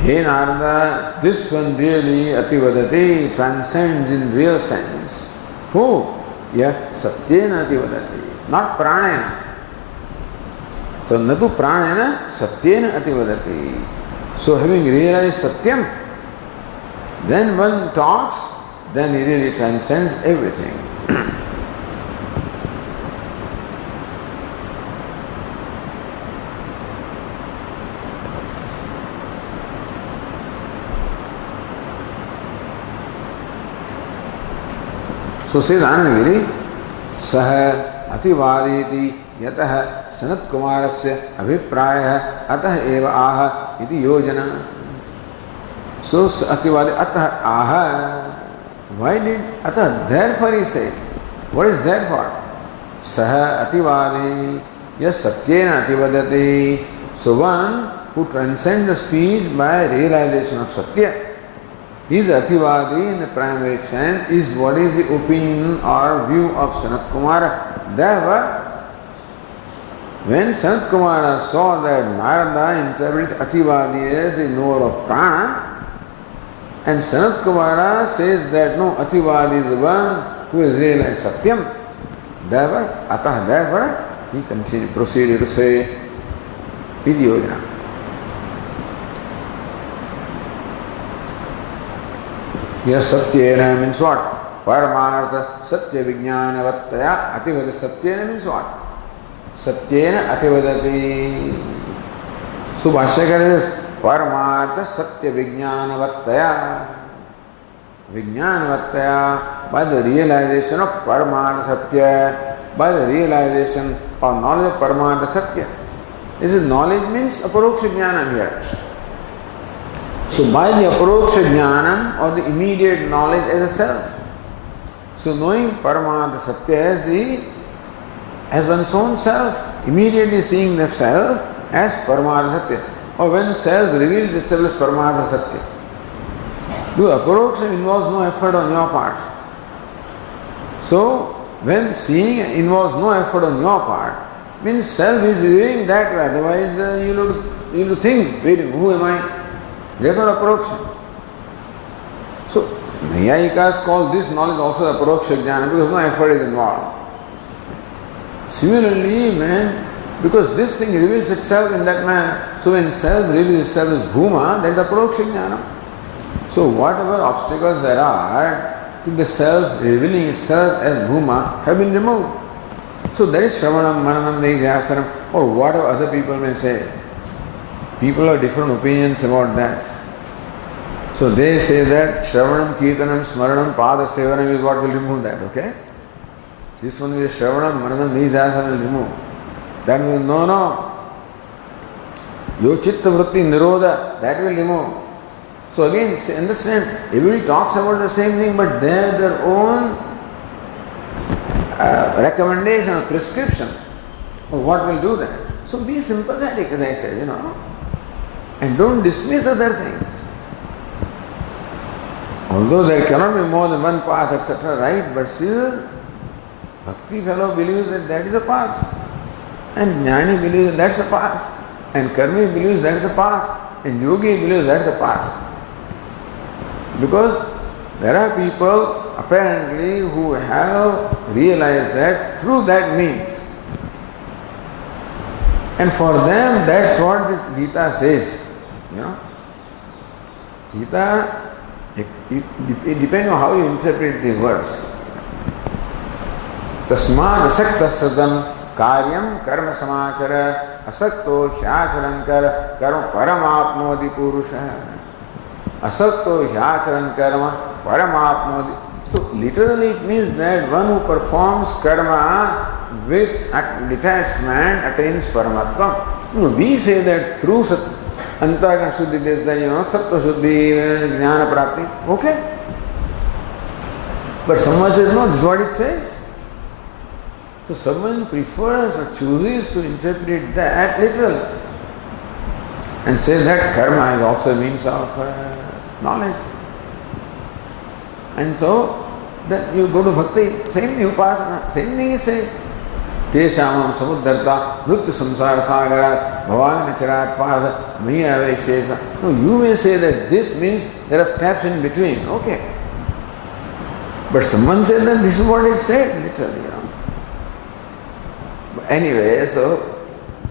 Hey Narada, this one really Ativadati transcends in real sense. Who? Yeah, Satyena Ativadati. Not Pranayana. So Natu Pranayana, Satyena Ativadati. So having realized Satyam, then one talks, then he really transcends everything. So says Anandagiri, Saha Ativaditi Yataha Sanat Kumarasya Abhipraya Atah Eva Aha Iti Yojana. So Ativadi Atah Aha. Why did Atah? Therefore he said. What is therefore? Saha Ativadi Yes Satyena Ativadati. So one who transcends the speech by realization of Satya. His Ativadi in the primary sense is what is the opinion or view of Sanat Kumara. Therefore, when Sanat Kumara saw that Narada interprets Ativadi as a knower of prana, and Sanat Kumara says that no, Ativadi is the one who has realized Satyam. Therefore, he proceeded to say, Iti Yojana. Yes, Satyena means what? Paramartha Satya Vijnanavattaya Ativadati. Satyena means what? Satyena Ativadati. So Bhashyakara says, Paramartha Satya Vijnanavattaya. Vijnanavattaya, by the realization of Paramartha Satya, by the realization or knowledge of Paramartha Satya. This is knowledge means aparoksha jnanam here. So by the aparoksha jnanam or the immediate knowledge as a self. So knowing Paramatma Satya as one's own self, immediately seeing the self as Paramatma Satya. Or when self reveals itself as Paramatma Satya. Do aparoksha involves no effort on your part. So when seeing involves no effort on your part, means self is revealing that way. Otherwise you will think, wait, who am I? That's not aparoksha. So Nayayikas call this knowledge also aparoksha jnana because no effort is involved. Similarly, because this thing reveals itself in that manner, so when self reveals itself as bhuma, that is aparoksha jnana. So whatever obstacles there are to the self revealing itself as bhuma have been removed. So that is shravanam, mananam, nidhyasanam, or whatever other people may say. People have different opinions about that. So they say that shravanam, kirtanam, smaranam, pada sevanam is what will remove that, okay? This one is shravanam, mananam, nidhyasanam will remove. That will no. Yo chitta vritti nirodha, that will remove. So again, understand, everybody talks about the same thing, but they have their own recommendation or prescription of what will do that. So be sympathetic, as I said, and don't dismiss other things. Although there cannot be more than one path, etc., right? But still, Bhakti fellow believes that that is the path. And Jnani believes that that's the path. And Karmi believes that's the path. And Yogi believes that's the path. Because there are people apparently who have realized that through that means. And for them, that's what this Gita says. Gita, it depends on how you interpret the verse. Tasmad asakta sadam karyam karma samachara asakto hyacharan karma paramapnodi purusha. Asakto hyacharan karma paramapnodi. So literally it means that one who performs karma with detachment attains paramatma. We say that through Antagana Shuddhi, this that Sattva Shuddhi, Jnana Prapti. Okay. But someone says, no, this is what it says. So someone prefers or chooses to interpret that literally and say that karma is also a means of knowledge. And so that you go to bhakti, same thing, upasana, same thing is saying. Teshamam samuddarta nritya samsara sagarat bhavana charat pada maya vaishesa. No, you may say that this means there are steps in between. Okay. But someone said that this is what is said, literally, But anyway, so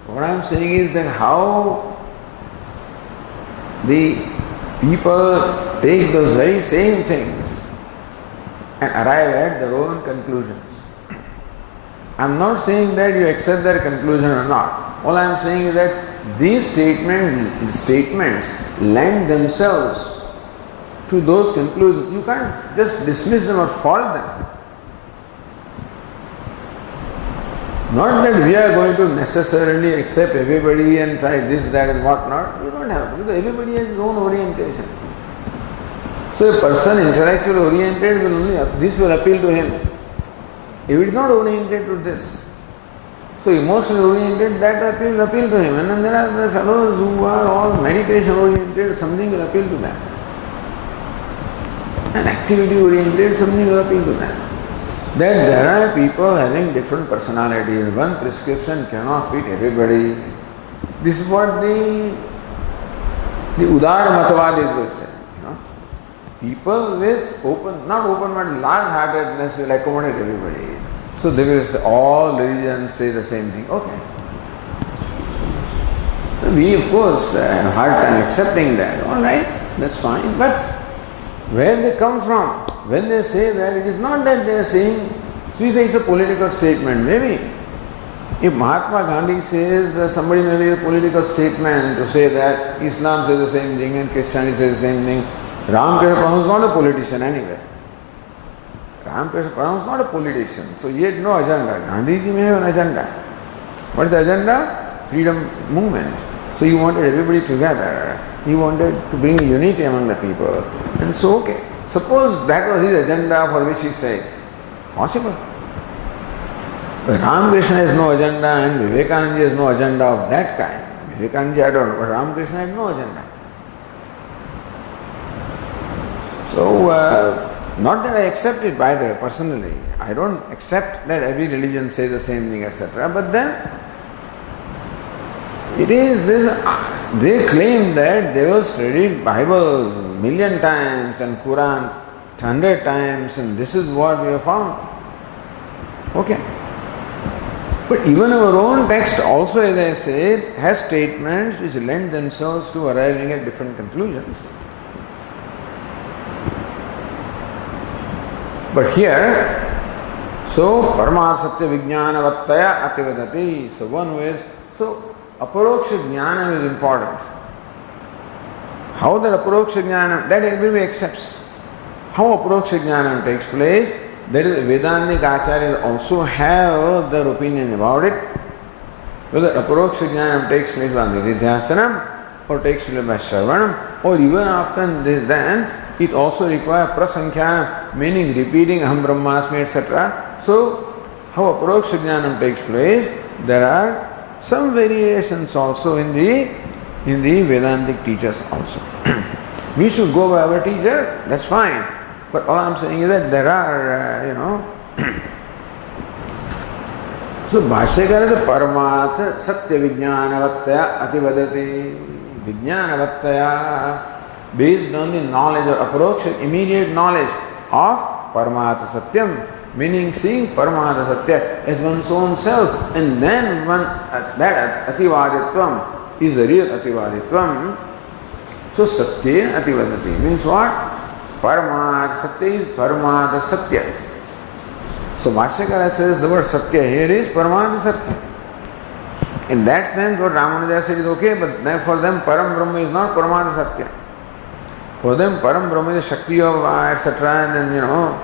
what I am saying is that how the people take those very same things and arrive at their own conclusions. I am not saying that you accept their conclusion or not. All I am saying is that these statements lend themselves to those conclusions. You can't just dismiss them or fault them. Not that we are going to necessarily accept everybody and try this, that and what not. You don't have to, because everybody has his own orientation. So a person intellectually oriented this will appeal to him. If it is not oriented to this, so emotionally oriented, that will appeal to him. And then there are the fellows who are all meditation oriented, something will appeal to them. And activity oriented, something will appeal to them. That there are people having different personalities. One prescription cannot fit everybody. This is what the Udar Matavadis will say. People with not open but large-heartedness will accommodate everybody. So they will say, all religions say the same thing. Okay. We of course have a hard time accepting that. All right, that's fine. But where they come from, when they say that, it is not that they are saying, see, there is a political statement. Maybe if Mahatma Gandhi says that somebody may make a political statement to say that Islam says the same thing and Christianity says the same thing, Ramakrishna Paramahansa is not a politician anyway. Ramakrishna Paramahansa is not a politician. So he had no agenda. Gandhiji may have an agenda. What is the agenda? freedom movement. So he wanted everybody together. He wanted to bring unity among the people. And so, okay, suppose that was his agenda for which he said, possible. But Ramakrishna has no agenda and Vivekananda has no agenda of that kind. Vivekananda, I don't know, but Ramakrishna had no agenda. So, not that I accept it by the way, personally. I don't accept that every religion says the same thing, etc. But then, it is this, they claim that they have studied Bible 1,000,000 times and Quran 100 times and this is what we have found. Okay. But even our own text also, as I said, has statements which lend themselves to arriving at different conclusions. But here, so Paramatma Satya Vijnana Vattaya Ativadati. So one who is, so Aparoksha Jnana is important. How that Aparoksha Jnana, that everybody accepts. How Aparoksha Jnana takes place, there is Vedantic Acharyas also have their opinion about it. Whether Aparoksha Jnana takes place by Nididhyasanam or takes place by Shravanam or even after this, then it also requires prasankhyanam, meaning repeating Aham Brahmasmi, etc. So, how Aparoksha Jnana takes place, there are some variations also in the Vedantic teachers also. We should go by our teacher, that's fine. But all I am saying is that there are, so Bhashyakara says Paramatma Satya Vijnanavattaya Ativadati. Vijnanavattaya, based on the knowledge or Aparoksha, immediate knowledge of Paramatma Satyam, meaning seeing Paramatma Satya as one's own self, and then one that Ativaditvam is the real Ativaditvam. So Satyena Ativadati means what? Paramatma Satya is Paramatma Satya. So Bhashyakara says the word Satya here is Paramatma Satya. In that sense, what Ramanuja said is okay, but then for them Param Brahma is not Paramatma Satya. For them Param Brahma is Shakti of etc. And then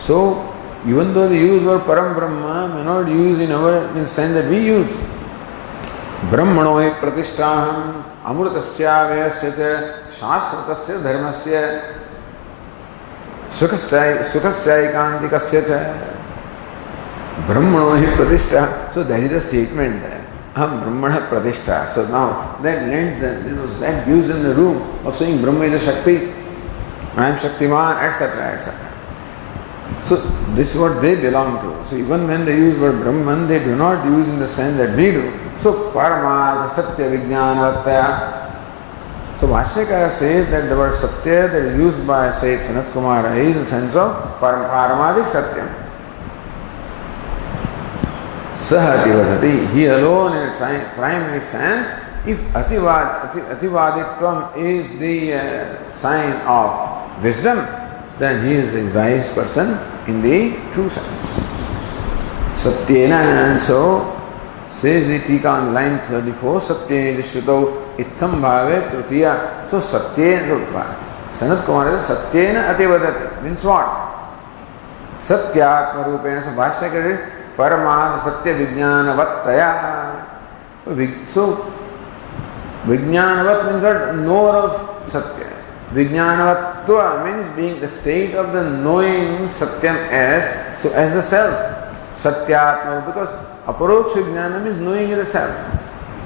so even though they use word Param Brahma, may not use in the sense that we use. Brahmano hi pratishtaham amrutasya vyasya shasvatasya dharmasya sukhasya ikantikasya cha. Brahmano hi pratishtha. So there is a statement there. Aham Brahmana pratishtha. So now that lends that gives them the room of saying Brahma is a Shakti, I am Shaktiman, etc. etc. So this is what they belong to. So even when they use word Brahman, they do not use in the sense that we do. So Paramatma Satya Vijnana Vattaya. So Bhashyakara says that the word Satya that is used by Sayyid Sanat Kumara is in the sense of Paramadik Satyam. Sahativadati. He alone in a primary sense, if Ativaditvam is the sign of wisdom, then he is a wise person in the true sense. Satyena, and so says the Tika on the line 34, Satyena Dishruto Itham Bhave Trutiya. So Satyena, Sanat Kumara says Satyena Ativadati. Means what? Satyatma Rupena. So Bhashyakara says Paramatma Satya Vijnana Vattaya. So Vijnanavat means what? Knower of Satya. Vijnanavatva means being the state of the knowing Satyam as the self. Satyatma, because Aparoksha Jnana means knowing as a self.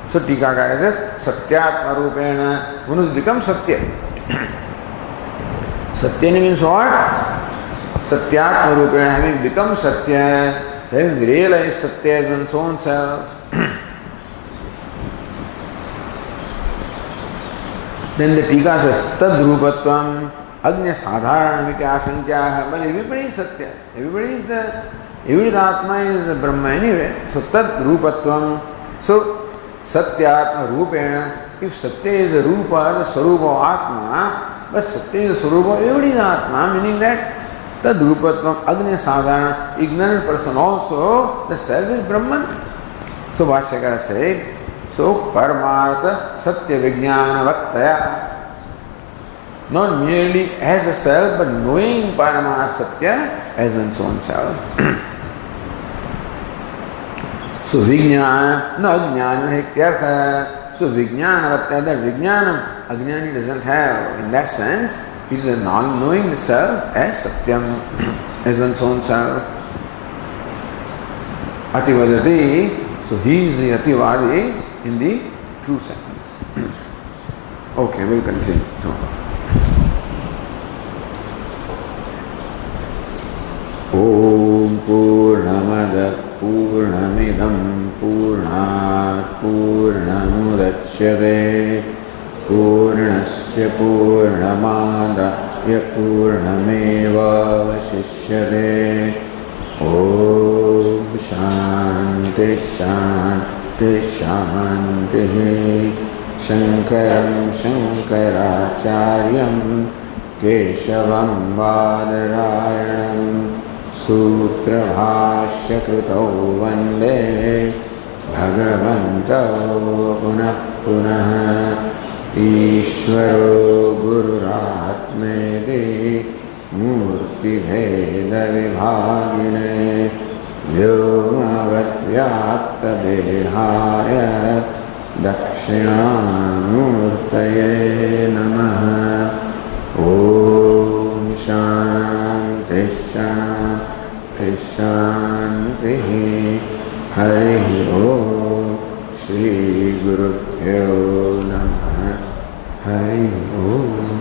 So Tikakara says Satyatma Rupena, one who becomes Satya. Satyani means what? Satyatma Rupena, having become Satya, having realized Satya as one's own self. Then the Tika says, Tad Rupatvam Agnya Sadharanamiti Asankyaha. But everybody is Satya. Every Atma is the Brahma anyway. So Tad Rupatvam. So Satyatma Rupena. If Satya is the Rupa, the Swarupa of Atma, but Satya is the Swarupa of every Atma, meaning that Tad Rupatvam Agnya Sadharana, ignorant person also, the self is Brahman. So Bhashyakara said, so Paramartha Satya Vijnana Vattaya. Not merely as a self, but knowing Paramartha Satya as one's own self. Suvijnana, no ajnana ityartha. Suvijnana, but that vijnanam, ajnani doesn't have. In that sense, it is a knowing the self as satyam, as one's own self. Ativadati, so he is the ativadi in the true sense. Okay, we'll continue tomorrow. Om Purnamada Purnamidam Purnat Purnamudachyate Purnasya Purnamada Purnameva Vasishyate. Om Shanti Shanti Shanti. Shankaram Shankaracharyam Keshavam Badarayanam Sutra Bhashya Krito Vande Bhagavanto Punah Punah Ishvaro Gururatmedi Murti Bheda Vibhagine Vyomavat Vyapta Dehaya Dakshinamurtaye Namaha. Om Shanti Shanti Shanti. Hari Om. Shri Guru Pyo Namaha. Hari Om.